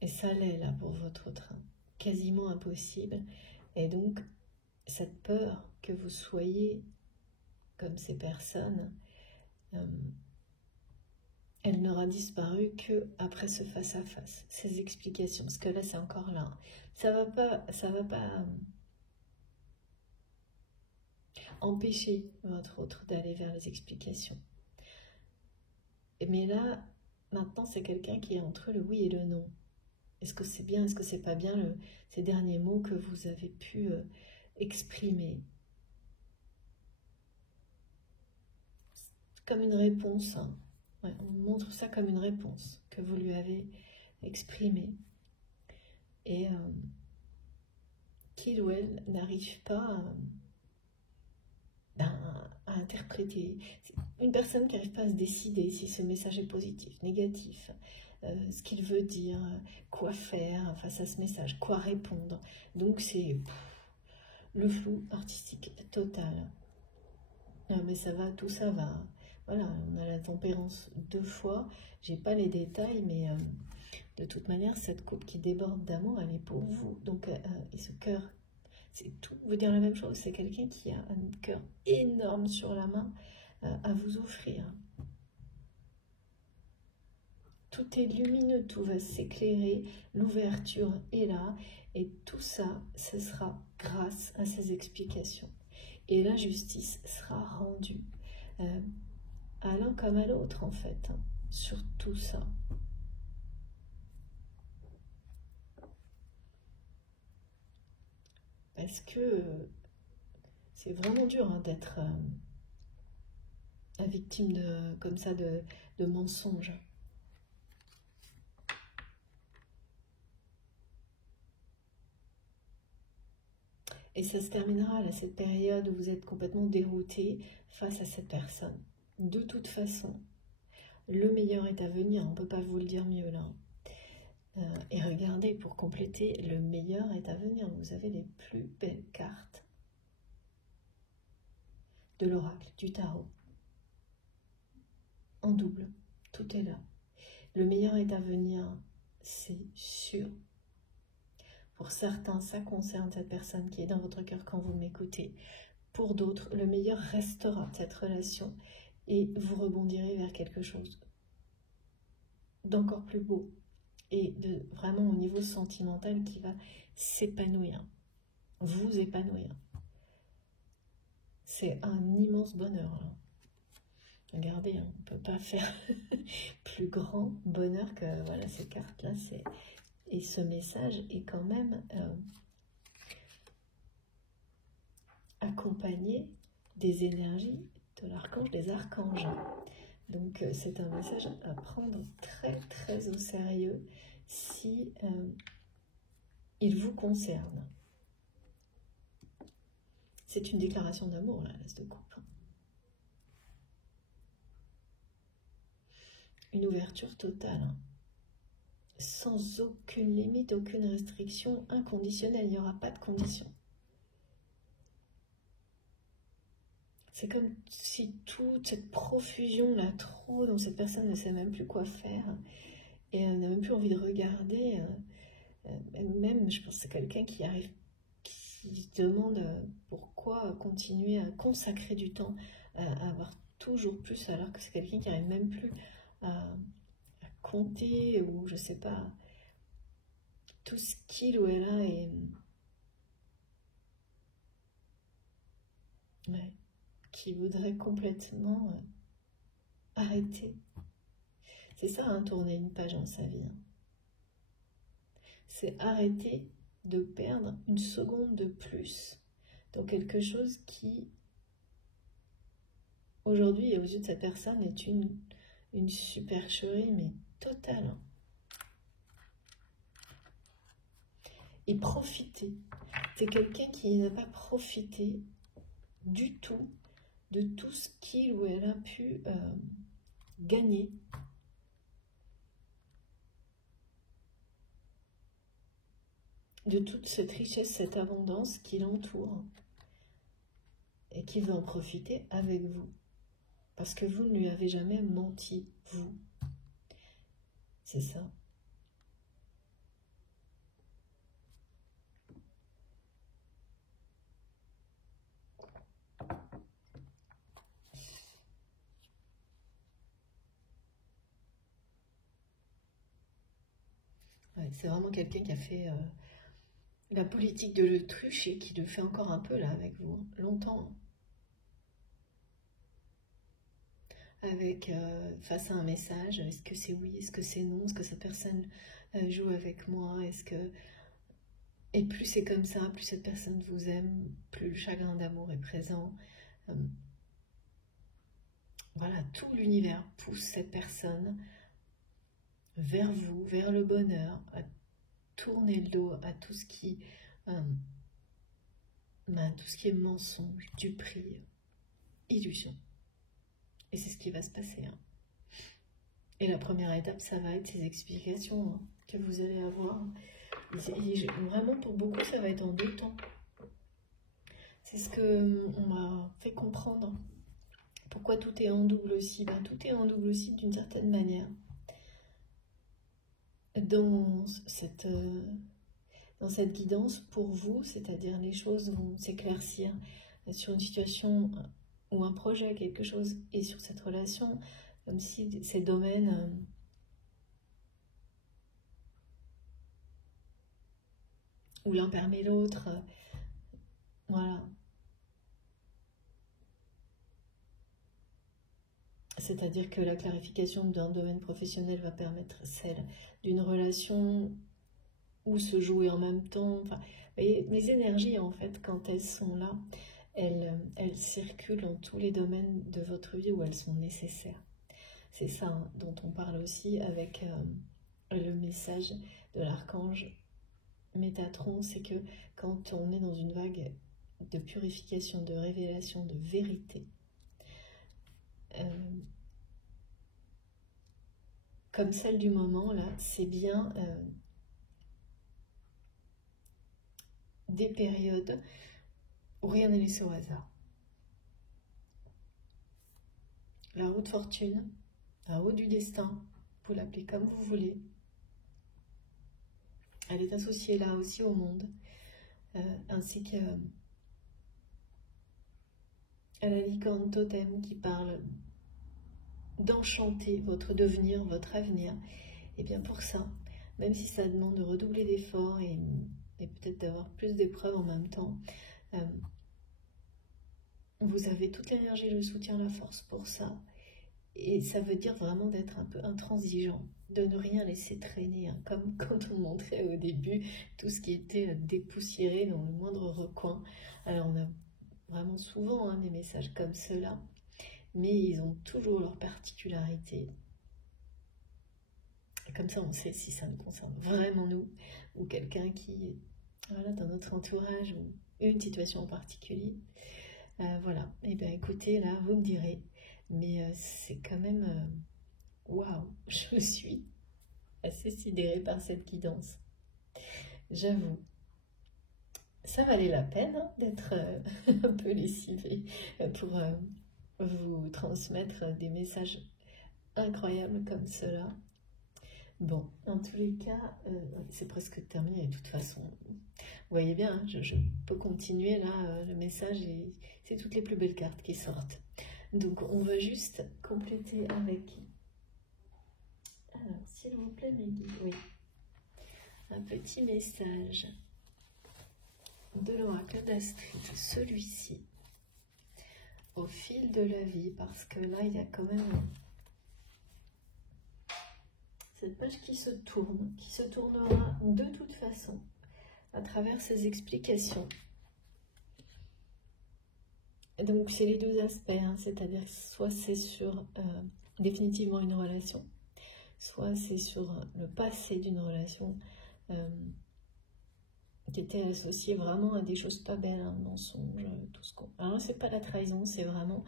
Et ça l'est là pour votre autre, hein. Quasiment impossible. Et donc, cette peur que vous soyez comme ces personnes, elle n'aura disparu que après ce face-à-face, ces explications. Parce que là, c'est encore là. Ça va pas empêcher votre autre d'aller vers les explications. Mais là, maintenant, c'est quelqu'un qui est entre le oui et le non. Est-ce que c'est bien, est-ce que c'est pas bien ces derniers mots que vous avez pu exprimer? Comme une réponse, hein. Ouais, on montre ça comme une réponse que vous lui avez exprimée. Et qu'il ou elle n'arrive pas à interpréter. Une personne qui n'arrive pas à se décider si ce message est positif, négatif, ce qu'il veut dire, quoi faire face à ce message, quoi répondre. Donc c'est le flou artistique total. Mais ça va, tout ça va. Voilà, on a la tempérance 2 fois. J'ai pas les détails, mais de toute manière, cette coupe qui déborde d'amour, elle est pour vous. Donc, et ce cœur, c'est tout veut dire la même chose. C'est quelqu'un qui a un cœur énorme sur la main à vous offrir. Tout est lumineux, tout va s'éclairer, l'ouverture est là, et tout ça, ce sera grâce à ces explications. Et la justice sera rendue à l'un comme à l'autre, en fait, hein, sur tout ça. parce que c'est vraiment dur hein, d'être victime comme ça de mensonges. Et ça se terminera là, cette période où vous êtes complètement dérouté face à cette personne. De toute façon, le meilleur est à venir, on ne peut pas vous le dire mieux là. Et regardez, pour compléter, le meilleur est à venir. Vous avez les plus belles cartes de l'oracle, du tarot. En double, tout est là. Le meilleur est à venir, c'est sûr. Pour certains, ça concerne cette personne qui est dans votre cœur quand vous m'écoutez. Pour d'autres, le meilleur restera cette relation et vous rebondirez vers quelque chose d'encore plus beau et vraiment au niveau sentimental qui va s'épanouir, vous épanouir. C'est un immense bonheur. Hein. Regardez, hein, on ne peut pas faire plus grand bonheur que voilà, ces cartes-là. Et ce message est quand même accompagné des énergies de l'archange, des archanges. Donc c'est un message à prendre très très au sérieux si il vous concerne. C'est une déclaration d'amour, la l'as de coupe. Une ouverture totale, hein. Sans aucune limite, aucune restriction, inconditionnelle, il n'y aura pas de condition. C'est comme si toute cette profusion-là, trop, dont cette personne ne sait même plus quoi faire, et elle n'a même plus envie de regarder, même, je pense que c'est quelqu'un qui arrive, qui se demande pourquoi continuer à consacrer du temps, à avoir toujours plus, alors que c'est quelqu'un qui n'arrive même plus à compter, ou je sais pas, tout ce qu'il ou elle a est... Ouais, qui voudrait complètement arrêter. C'est ça, hein, tourner une page dans sa vie. Hein. C'est arrêter de perdre une seconde de plus dans quelque chose qui, aujourd'hui, et aux yeux de cette personne, est une supercherie, mais totale. Et profiter. C'est quelqu'un qui n'a pas profité du tout de tout ce qu'il ou elle a pu gagner. De toute cette richesse, cette abondance qui l'entoure et qui veut en profiter avec vous. Parce que vous ne lui avez jamais menti, vous. C'est ça. Ouais, c'est vraiment quelqu'un qui a fait la politique de l'autruche et qui le fait encore un peu là avec vous, hein, longtemps. Avec face à un message, est-ce que c'est oui, est-ce que c'est non, est-ce que cette personne joue avec moi, est-ce que... Et plus c'est comme ça, plus cette personne vous aime, plus le chagrin d'amour est présent. Voilà, tout l'univers pousse cette personne vers vous, vers le bonheur, à tourner le dos à tout ce qui est mensonge, duperie, illusion. Et c'est ce qui va se passer. Hein. Et la première étape, ça va être ces explications que vous allez avoir. Et vraiment, pour beaucoup, ça va être en 2 temps. C'est ce qu'on m'a fait comprendre. Pourquoi tout est en double aussi? Ben, tout est en double aussi d'une certaine manière. Dans cette guidance pour vous, c'est-à-dire les choses vont s'éclaircir sur une situation ou un projet, quelque chose, et sur cette relation, comme si ces domaines où l'un permet l'autre, voilà. C'est-à-dire que la clarification d'un domaine professionnel va permettre celle d'une relation où se jouer en même temps. Enfin, Et les énergies, en fait, quand elles sont là, elles circulent dans tous les domaines de votre vie où elles sont nécessaires. C'est ça hein, dont on parle aussi avec le message de l'archange Métatron, c'est que quand on est dans une vague de purification, de révélation, de vérité, comme celle du moment, là, c'est bien des périodes où rien n'est laissé au hasard. La roue de fortune, la roue du destin, vous l'appelez comme vous voulez, elle est associée là aussi au monde, ainsi qu'à la licorne totem qui parle d'enchanter votre devenir, votre avenir. Et bien pour ça, même si ça demande de redoubler d'efforts et peut-être d'avoir plus d'épreuves en même temps, vous avez toute l'énergie, le soutien, la force pour ça. Et ça veut dire vraiment d'être un peu intransigeant, de ne rien laisser traîner, hein, comme quand on montrait au début tout ce qui était dépoussiéré dans le moindre recoin. Alors on a vraiment souvent hein, des messages comme cela, mais ils ont toujours leur particularité. Et comme ça on sait si ça nous concerne vraiment nous, ou quelqu'un qui est voilà, dans notre entourage, ou une situation en particulier. Voilà, et bien écoutez, là vous me direz, mais c'est quand même waouh, je suis assez sidérée par cette guidance. J'avoue, ça valait la peine hein, d'être un peu lessivée pour vous transmettre des messages incroyables comme cela. Bon, en tous les cas, c'est presque terminé de toute façon. Vous voyez bien, hein, je peux continuer là, le message, c'est toutes les plus belles cartes qui sortent. Donc on va juste compléter avec, alors s'il vous plaît mes guides, oui, un petit message de l'oracle d'Astrid, celui-ci, au fil de la vie, parce que là il y a quand même cette page qui se tournera de toute façon à travers ces explications. Et donc c'est les deux aspects, hein, c'est-à-dire soit c'est sur définitivement une relation, soit c'est sur le passé d'une relation qui était associée vraiment à des choses pas belles, un mensonge, tout ce qu'on... Alors c'est pas la trahison, c'est vraiment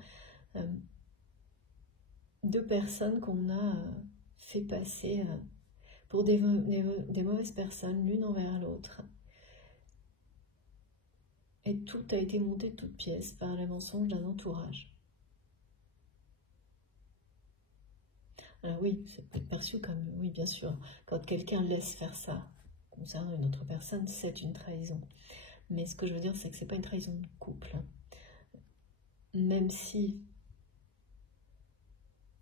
deux personnes qu'on a fait passer pour des mauvaises personnes l'une envers l'autre. Et tout a été monté de toutes pièces par les mensonges d'un entourage. Alors oui, c'est peut-être perçu comme, oui bien sûr, quand quelqu'un laisse faire ça concernant une autre personne, c'est une trahison. Mais ce que je veux dire, c'est que c'est pas une trahison de couple. Même si,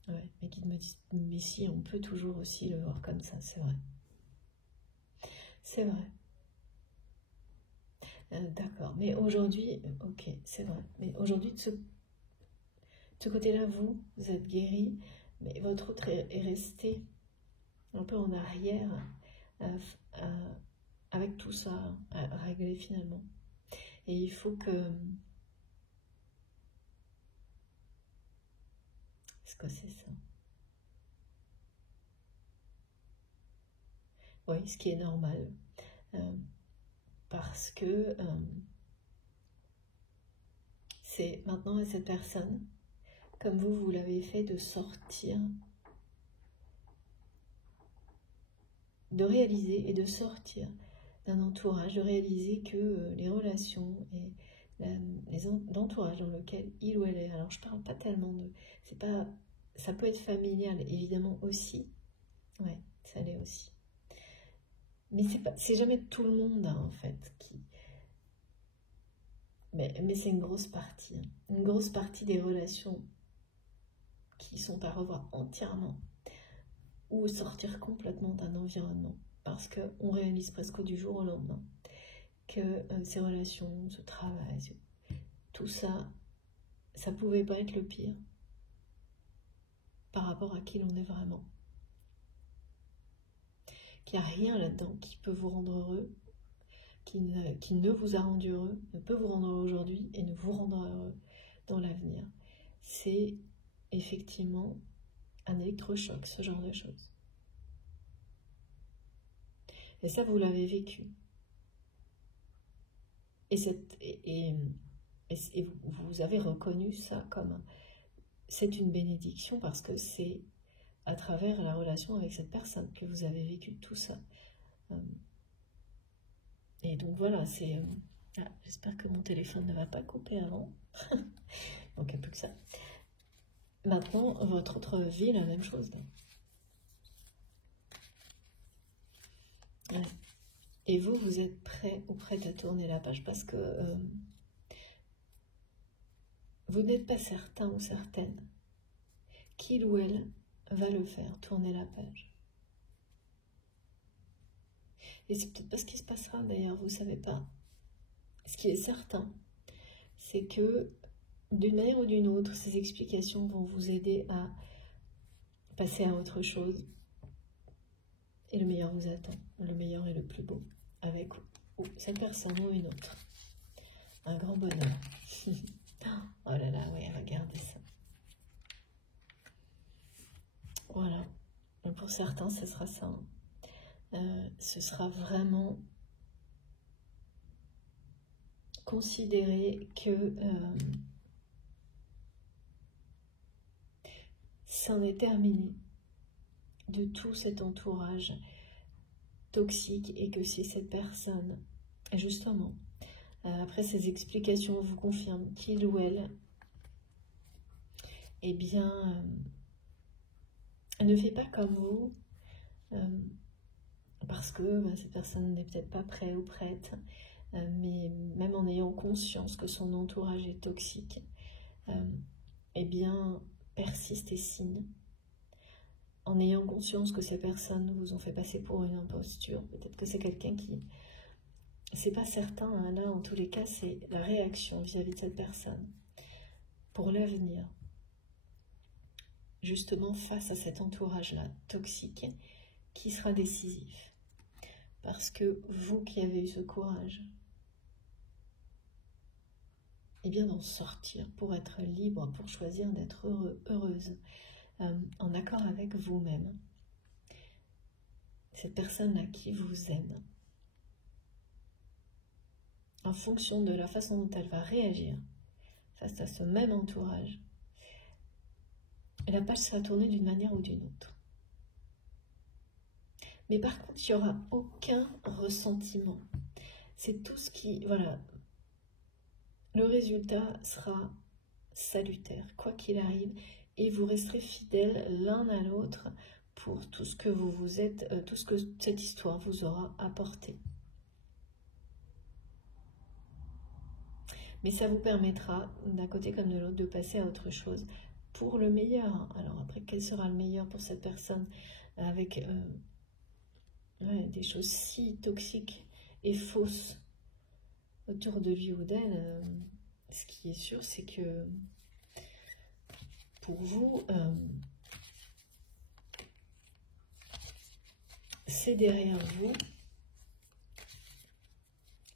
ouais, mes guides me disent, mais si, on peut toujours aussi le voir comme ça, c'est vrai. C'est vrai. D'accord, mais aujourd'hui, ok, c'est vrai, mais aujourd'hui, de ce côté-là, vous êtes guéri, mais votre autre est resté un peu en arrière avec tout ça à régler finalement. Et il faut que... Est-ce que c'est ça? Oui, ce qui est normal. Parce que c'est maintenant à cette personne, comme vous l'avez fait, de sortir, de réaliser et de sortir d'un entourage, de réaliser que les relations et l'entourage dans lequel il ou elle est, alors je parle pas tellement de... c'est pas, ça peut être familial, évidemment aussi, ouais, ça l'est aussi. Mais c'est jamais tout le monde, hein, en fait, qui... Mais c'est une grosse partie. Hein. Une grosse partie des relations qui sont à revoir entièrement. Ou sortir complètement d'un environnement. Parce qu'on réalise presque du jour au lendemain que ces relations, ce travail, tout ça, ça pouvait pas être le pire par rapport à qui l'on est vraiment. Qu'il n'y a rien là-dedans qui peut vous rendre heureux, qui ne vous a rendu heureux, ne peut vous rendre heureux aujourd'hui et ne vous rendra heureux dans l'avenir. C'est effectivement un électrochoc, ce genre de choses. Et ça, vous l'avez vécu. Et vous avez reconnu ça comme... C'est une bénédiction parce que c'est à travers la relation avec cette personne que vous avez vécu tout ça. Et donc voilà, c'est... j'espère que mon téléphone ne va pas couper avant. Donc il n'y a plus que ça. Maintenant, votre autre vie, la même chose. Ouais. Et vous êtes prêt ou prête à tourner la page parce que vous n'êtes pas certain ou certaine qu'il ou elle va le faire, tourner la page. Et c'est peut-être pas ce qui se passera d'ailleurs, vous ne savez pas. Ce qui est certain, c'est que d'une manière ou d'une autre, ces explications vont vous aider à passer à autre chose. Et le meilleur vous attend, le meilleur et le plus beau, avec cette personne ou une autre. Un grand bonheur. Oh là là, oui, regardez ça. Voilà. Pour certains, ce sera ça. Ce sera vraiment considérer que c'en est terminé de tout cet entourage toxique et que si cette personne, justement, après ces explications vous confirme qu'il ou elle, eh bien, ne fait pas comme vous, parce que cette personne n'est peut-être pas prête ou prête, mais même en ayant conscience que son entourage est toxique, eh bien, persiste et signe. En ayant conscience que ces personnes vous ont fait passer pour une imposture, peut-être que c'est quelqu'un qui... C'est pas certain, hein, là, en tous les cas, c'est la réaction vis-à-vis de cette personne. Pour l'avenir, justement face à cet entourage-là, toxique, qui sera décisif. Parce que vous qui avez eu ce courage, eh bien d'en sortir pour être libre, pour choisir d'être heureux, heureuse, en accord avec vous-même. Cette personne-là qui vous aime, en fonction de la façon dont elle va réagir face à ce même entourage, la page sera tournée d'une manière ou d'une autre. Mais par contre, il n'y aura aucun ressentiment. C'est tout ce qui... Voilà. Le résultat sera salutaire, quoi qu'il arrive, et vous resterez fidèles l'un à l'autre pour tout ce que vous êtes, tout ce que cette histoire vous aura apporté. Mais ça vous permettra, d'un côté comme de l'autre, de passer à autre chose pour le meilleur. Alors après, quel sera le meilleur pour cette personne avec des choses si toxiques et fausses autour de lui ou d'elle? Ce qui est sûr, c'est que pour vous, c'est derrière vous.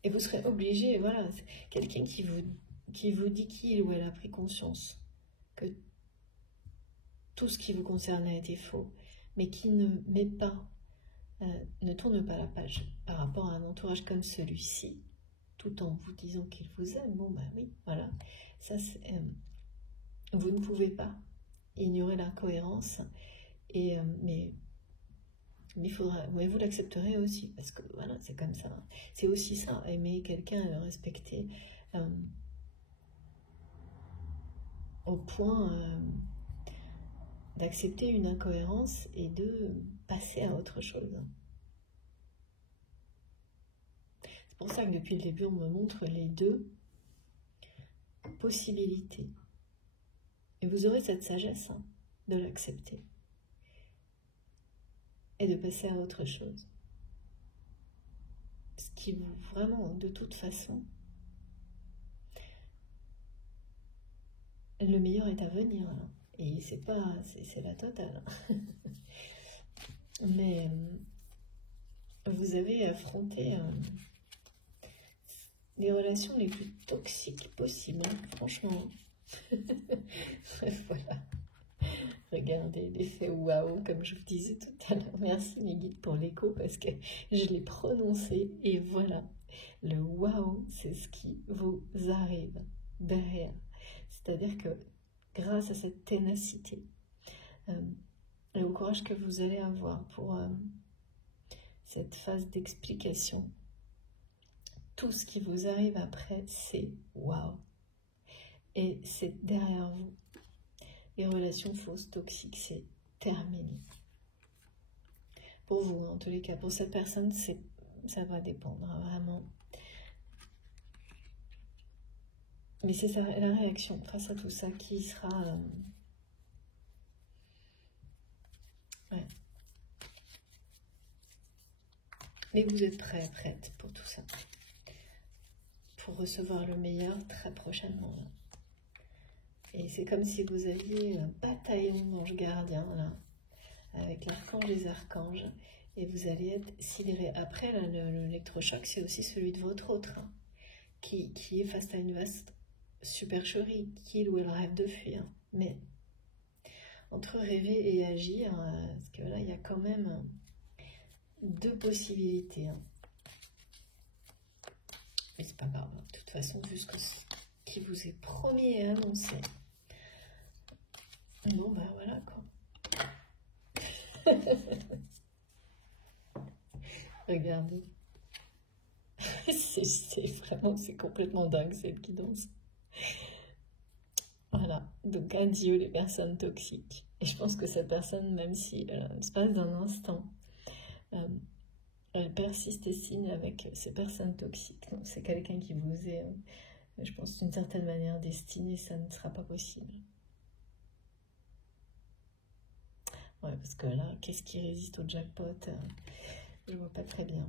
Et vous serez obligé, voilà, quelqu'un qui vous dit qu'il ou elle a pris conscience que tout ce qui vous concerne a été faux, mais qui ne met pas, ne tourne pas la page par rapport à un entourage comme celui-ci, tout en vous disant qu'il vous aime. Bon, bah oui, voilà, ça c'est... vous ne pouvez pas ignorer l'incohérence, et mais il faudra, ouais, vous l'accepterez aussi, parce que voilà, c'est comme ça. C'est aussi ça, aimer quelqu'un, le respecter, au point d'accepter une incohérence et de passer à autre chose. C'est pour ça que depuis le début, on me montre les deux possibilités. Et vous aurez cette sagesse de l'accepter et de passer à autre chose. Ce qui vous, vraiment, de toute façon, le meilleur est à venir, là. Et c'est pas, c'est la totale. Mais vous avez affronté les relations les plus toxiques possibles, hein, franchement. Voilà. Regardez l'effet waouh, comme je vous disais tout à l'heure. Merci mes guides pour l'écho parce que je l'ai prononcé et voilà. Le waouh, c'est ce qui vous arrive derrière. C'est-à-dire que grâce à cette ténacité et au courage que vous allez avoir pour cette phase d'explication, tout ce qui vous arrive après, c'est waouh. Et c'est derrière vous. Les relations fausses, toxiques, c'est terminé. Pour vous, en tous les cas, pour cette personne, ça va dépendre, hein, vraiment. Mais c'est la réaction face à tout ça qui sera... ouais. Mais vous êtes prêts, prête pour tout ça. Pour recevoir le meilleur très prochainement. Là. Et c'est comme si vous aviez un bataillon d'anges gardiens, là, avec l'archange des archanges, et vous allez être sidéré. Après, l'électrochoc, c'est aussi celui de votre autre, hein, qui est face à une vaste supercherie, qu'il ou elle rêve de fuir. Mais entre rêver et agir, parce que là, il y a quand même deux possibilités. Hein. Mais c'est pas grave, de toute façon, vu ce qui vous est promis et annoncé. Bon, ben voilà, quoi. Regardez. C'est complètement dingue, celle qui danse. Voilà, donc adieu les personnes toxiques. Et je pense que cette personne, même si l'espace d'un instant, elle persiste et signe avec ces personnes toxiques. Donc c'est quelqu'un qui vous est, je pense, d'une certaine manière destiné, ça ne sera pas possible. Ouais, parce que là, qu'est-ce qui résiste au jackpot? Je vois pas très bien.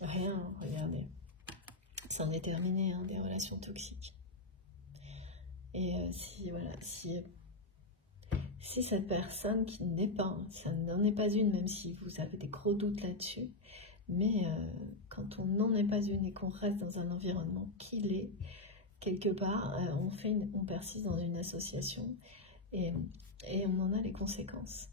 Rien, regardez. Ça en est terminé, hein, des relations toxiques. Et si cette personne qui n'est pas, ça n'en est pas une, même si vous avez des gros doutes là-dessus, mais quand on n'en est pas une et qu'on reste dans un environnement qui l'est, quelque part, on persiste dans une association et on en a les conséquences.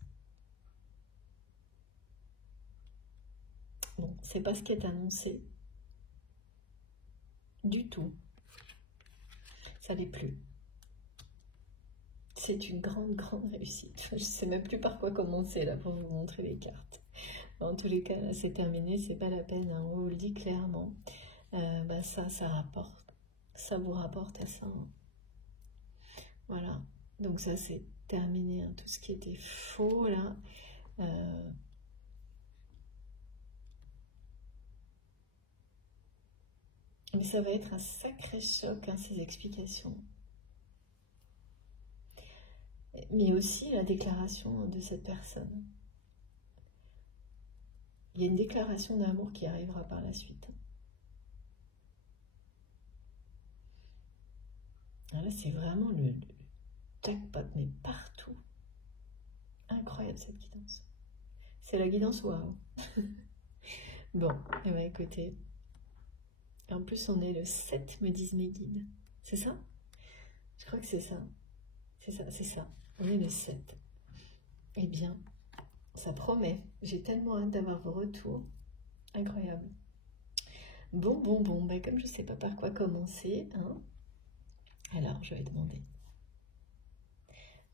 Bon, c'est pas ce qui est annoncé du tout. Ça l'est plus. C'est une grande réussite. Je sais même plus par quoi commencer là pour vous montrer les cartes. En tous les cas, là, c'est terminé, c'est pas la peine. Hein. On vous le dit clairement. Ça rapporte. Ça vous rapporte à ça. Hein. Voilà. Donc ça, c'est terminé. Hein. Tout ce qui était faux là. Mais ça va être un sacré choc, hein, ces explications. Mais aussi la déclaration de cette personne. Il y a une déclaration d'amour qui arrivera par la suite. Là, c'est vraiment le jackpot, mais partout. Incroyable cette guidance. C'est la guidance waouh. Bon, et bien écoutez. En plus, on est le 7, me disent mes guides. C'est ça? Je crois que c'est ça. C'est ça. On est le 7. Eh bien, ça promet. J'ai tellement hâte d'avoir vos retours. Incroyable. Bon. Ben, comme je ne sais pas par quoi commencer, hein, alors je vais demander.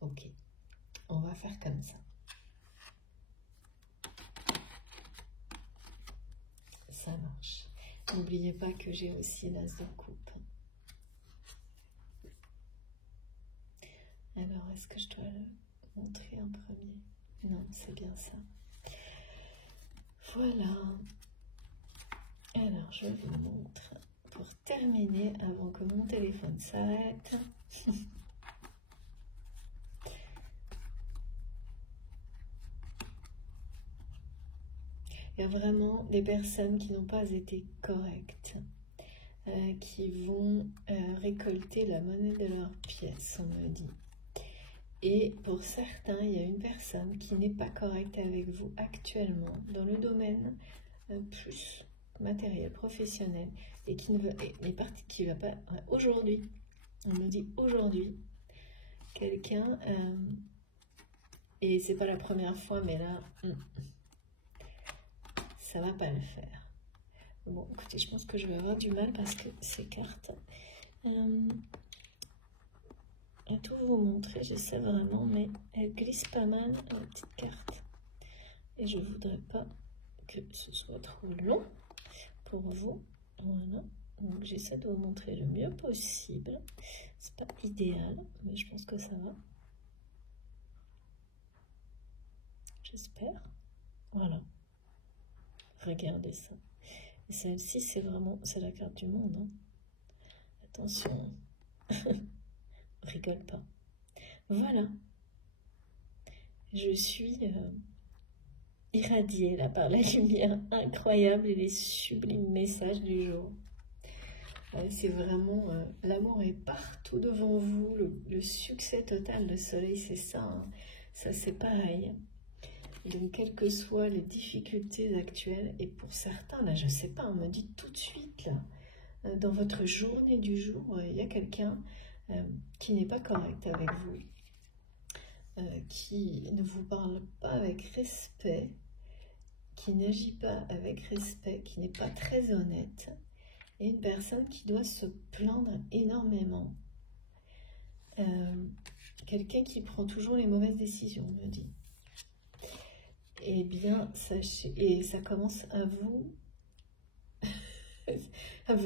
Ok. On va faire comme ça. Ça marche. N'oubliez pas que j'ai aussi l'as de coupe. Alors, est-ce que je dois le montrer en premier? Non, c'est bien ça. Voilà. Alors, je vous montre pour terminer avant que mon téléphone s'arrête. Il y a vraiment des personnes qui n'ont pas été correctes, qui vont récolter la monnaie de leur pièce, on me dit. Et pour certains, il y a une personne qui n'est pas correcte avec vous actuellement, dans le domaine plus matériel, professionnel, et qui ne veut, qui va pas, ouais, aujourd'hui, on nous dit aujourd'hui, quelqu'un, et c'est pas la première fois, mais là, ça va pas le faire. Bon, écoutez, je pense que je vais avoir du mal parce que ces cartes, à tout vous montrer, j'essaie vraiment, mais elle glisse pas mal, la petite carte. Et je voudrais pas que ce soit trop long pour vous. Voilà, donc j'essaie de vous montrer le mieux possible. C'est pas idéal, mais je pense que ça va. J'espère. Voilà. Regardez ça. Et celle-ci, c'est vraiment, c'est la carte du monde. Hein. Attention. Rigole pas. Voilà. Je suis irradiée là par la lumière incroyable et les sublimes messages du jour. C'est vraiment, l'amour est partout devant vous, le succès total, le soleil, c'est ça. Hein. Ça, c'est pareil. Donc, quelles que soient les difficultés actuelles, et pour certains, là, je sais pas, on me dit tout de suite, là, dans votre journée du jour, il y a quelqu'un qui n'est pas correct avec vous, qui ne vous parle pas avec respect, qui n'agit pas avec respect, qui n'est pas très honnête, et une personne qui doit se plaindre énormément. Quelqu'un qui prend toujours les mauvaises décisions, on me dit. Eh bien, sachez, et ça commence à vous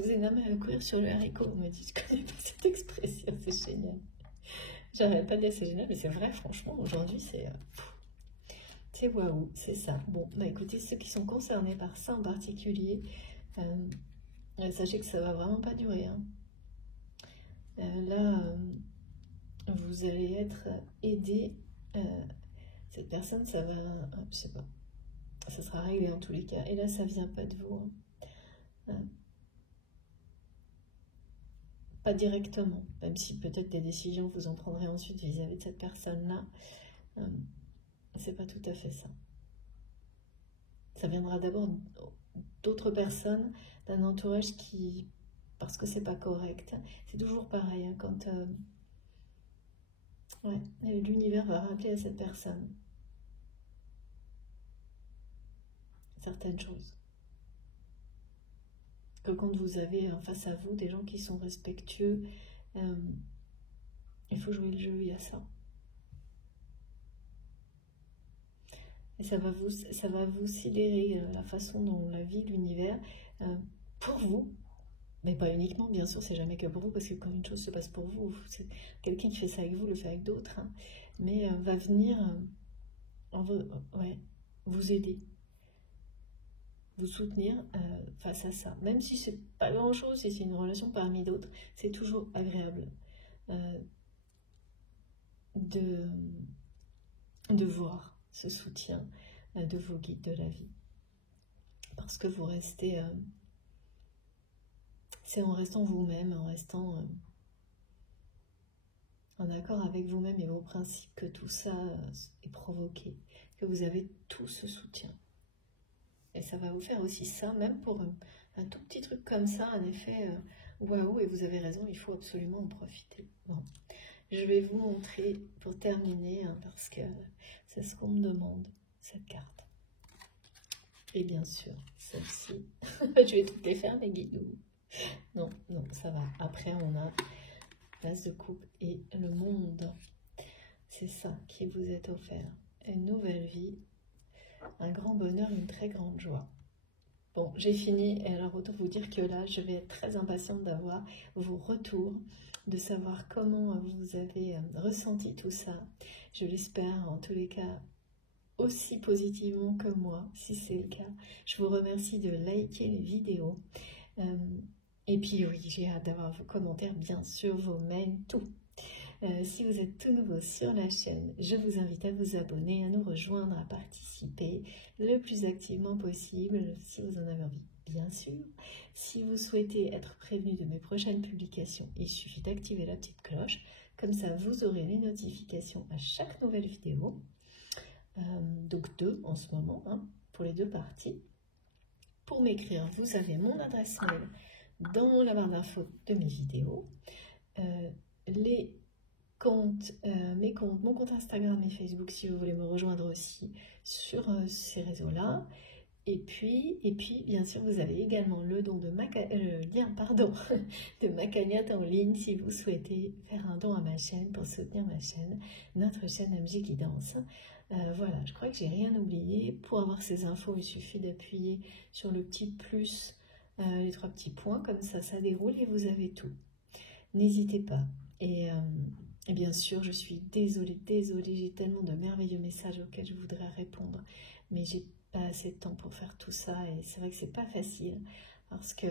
énerver, à courir sur le haricot. On me dit, je connais pas cette expression, c'est génial. J'arrête pas de dire c'est génial, mais c'est vrai, franchement, aujourd'hui, c'est waouh, c'est ça. Bon, bah écoutez, ceux qui sont concernés par ça en particulier, sachez que ça va vraiment pas durer. Hein. Là, vous allez être aidé. Cette personne, ça va, je sais pas, ça sera réglé en tous les cas. Et là, ça vient pas de vous. Hein. Pas directement, même si peut-être des décisions vous en prendrez ensuite vis-à-vis de cette personne-là. C'est pas tout à fait ça. Ça viendra d'abord d'autres personnes, d'un entourage qui, parce que c'est pas correct, c'est toujours pareil, hein, quand ouais, l'univers va rappeler à cette personne certaines choses. Que quand vous avez face à vous des gens qui sont respectueux, il faut jouer le jeu, il y a ça. Et ça va vous sidérer la façon dont la vie, l'univers, pour vous, mais pas uniquement, bien sûr, c'est jamais que pour vous, parce que quand une chose se passe pour vous, quelqu'un qui fait ça avec vous le fait avec d'autres, hein, mais va venir vous aider, vous soutenir face à ça. Même si c'est pas grand-chose, si c'est une relation parmi d'autres, c'est toujours agréable de voir ce soutien de vos guides de la vie. Parce que vous restez... c'est en restant vous-même, en restant en accord avec vous-même et vos principes que tout ça est provoqué, que vous avez tout ce soutien. Et ça va vous faire aussi ça, même pour un tout petit truc comme ça, un effet waouh, et vous avez raison, il faut absolument en profiter. Bon, je vais vous montrer pour terminer, hein, parce que c'est ce qu'on me demande, cette carte. Et bien sûr, celle-ci, je vais toutes les faire, mes guidous. Non, non, ça va. Après, on a l'As de coupe et le monde. C'est ça qui vous est offert. Une nouvelle vie, un grand bonheur, une très grande joie. Bon, j'ai fini. Et alors, autant vous dire que là, je vais être très impatiente d'avoir vos retours, de savoir comment vous avez ressenti tout ça. Je l'espère, en tous les cas, aussi positivement que moi, si c'est le cas. Je vous remercie de liker les vidéos. Et puis oui, j'ai hâte d'avoir vos commentaires, bien sûr, vos mails, tout. Si vous êtes tout nouveau sur la chaîne, je vous invite à vous abonner, à nous rejoindre, à participer le plus activement possible, si vous en avez envie, bien sûr. Si vous souhaitez être prévenu de mes prochaines publications, il suffit d'activer la petite cloche. Comme ça, vous aurez les notifications à chaque nouvelle vidéo. Donc 2 en ce moment, hein, pour les 2 parties. Pour m'écrire, vous avez mon adresse mail dans la barre d'infos de mes vidéos. Les comptes, mon compte Instagram et Facebook si vous voulez me rejoindre aussi sur ces réseaux-là. Et puis, bien sûr, vous avez également le don de lien de ma cagnotte en ligne si vous souhaitez faire un don à ma chaîne pour soutenir ma chaîne, notre chaîne MJ Guidance. Voilà, je crois que j'ai rien oublié. Pour avoir ces infos, il suffit d'appuyer sur le petit plus, les 3 petits points, comme ça déroule et vous avez tout. N'hésitez pas. Et bien sûr, je suis désolée, j'ai tellement de merveilleux messages auxquels je voudrais répondre, mais j'ai pas assez de temps pour faire tout ça et c'est vrai que c'est pas facile parce que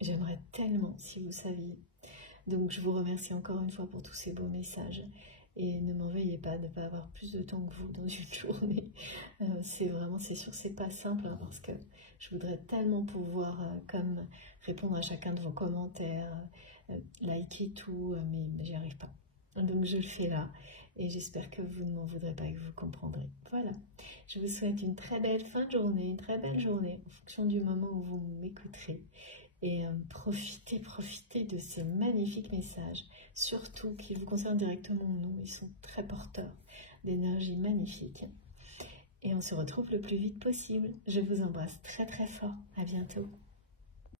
j'aimerais tellement si vous saviez. Donc je vous remercie encore une fois pour tous ces beaux messages et ne m'en veuillez pas de ne pas avoir plus de temps que vous dans une journée. C'est sûr, c'est pas simple hein, parce que je voudrais tellement pouvoir comme répondre à chacun de vos commentaires, liker tout, mais j'y arrive pas. Donc je le fais là. Et j'espère que vous ne m'en voudrez pas et que vous comprendrez. Voilà, je vous souhaite une très belle fin de journée, une très belle journée en fonction du moment où vous m'écouterez. Et profitez de ces magnifiques messages, surtout qui vous concernent directement ou non. Ils sont très porteurs d'énergie magnifique. Et on se retrouve le plus vite possible. Je vous embrasse très très fort. À bientôt.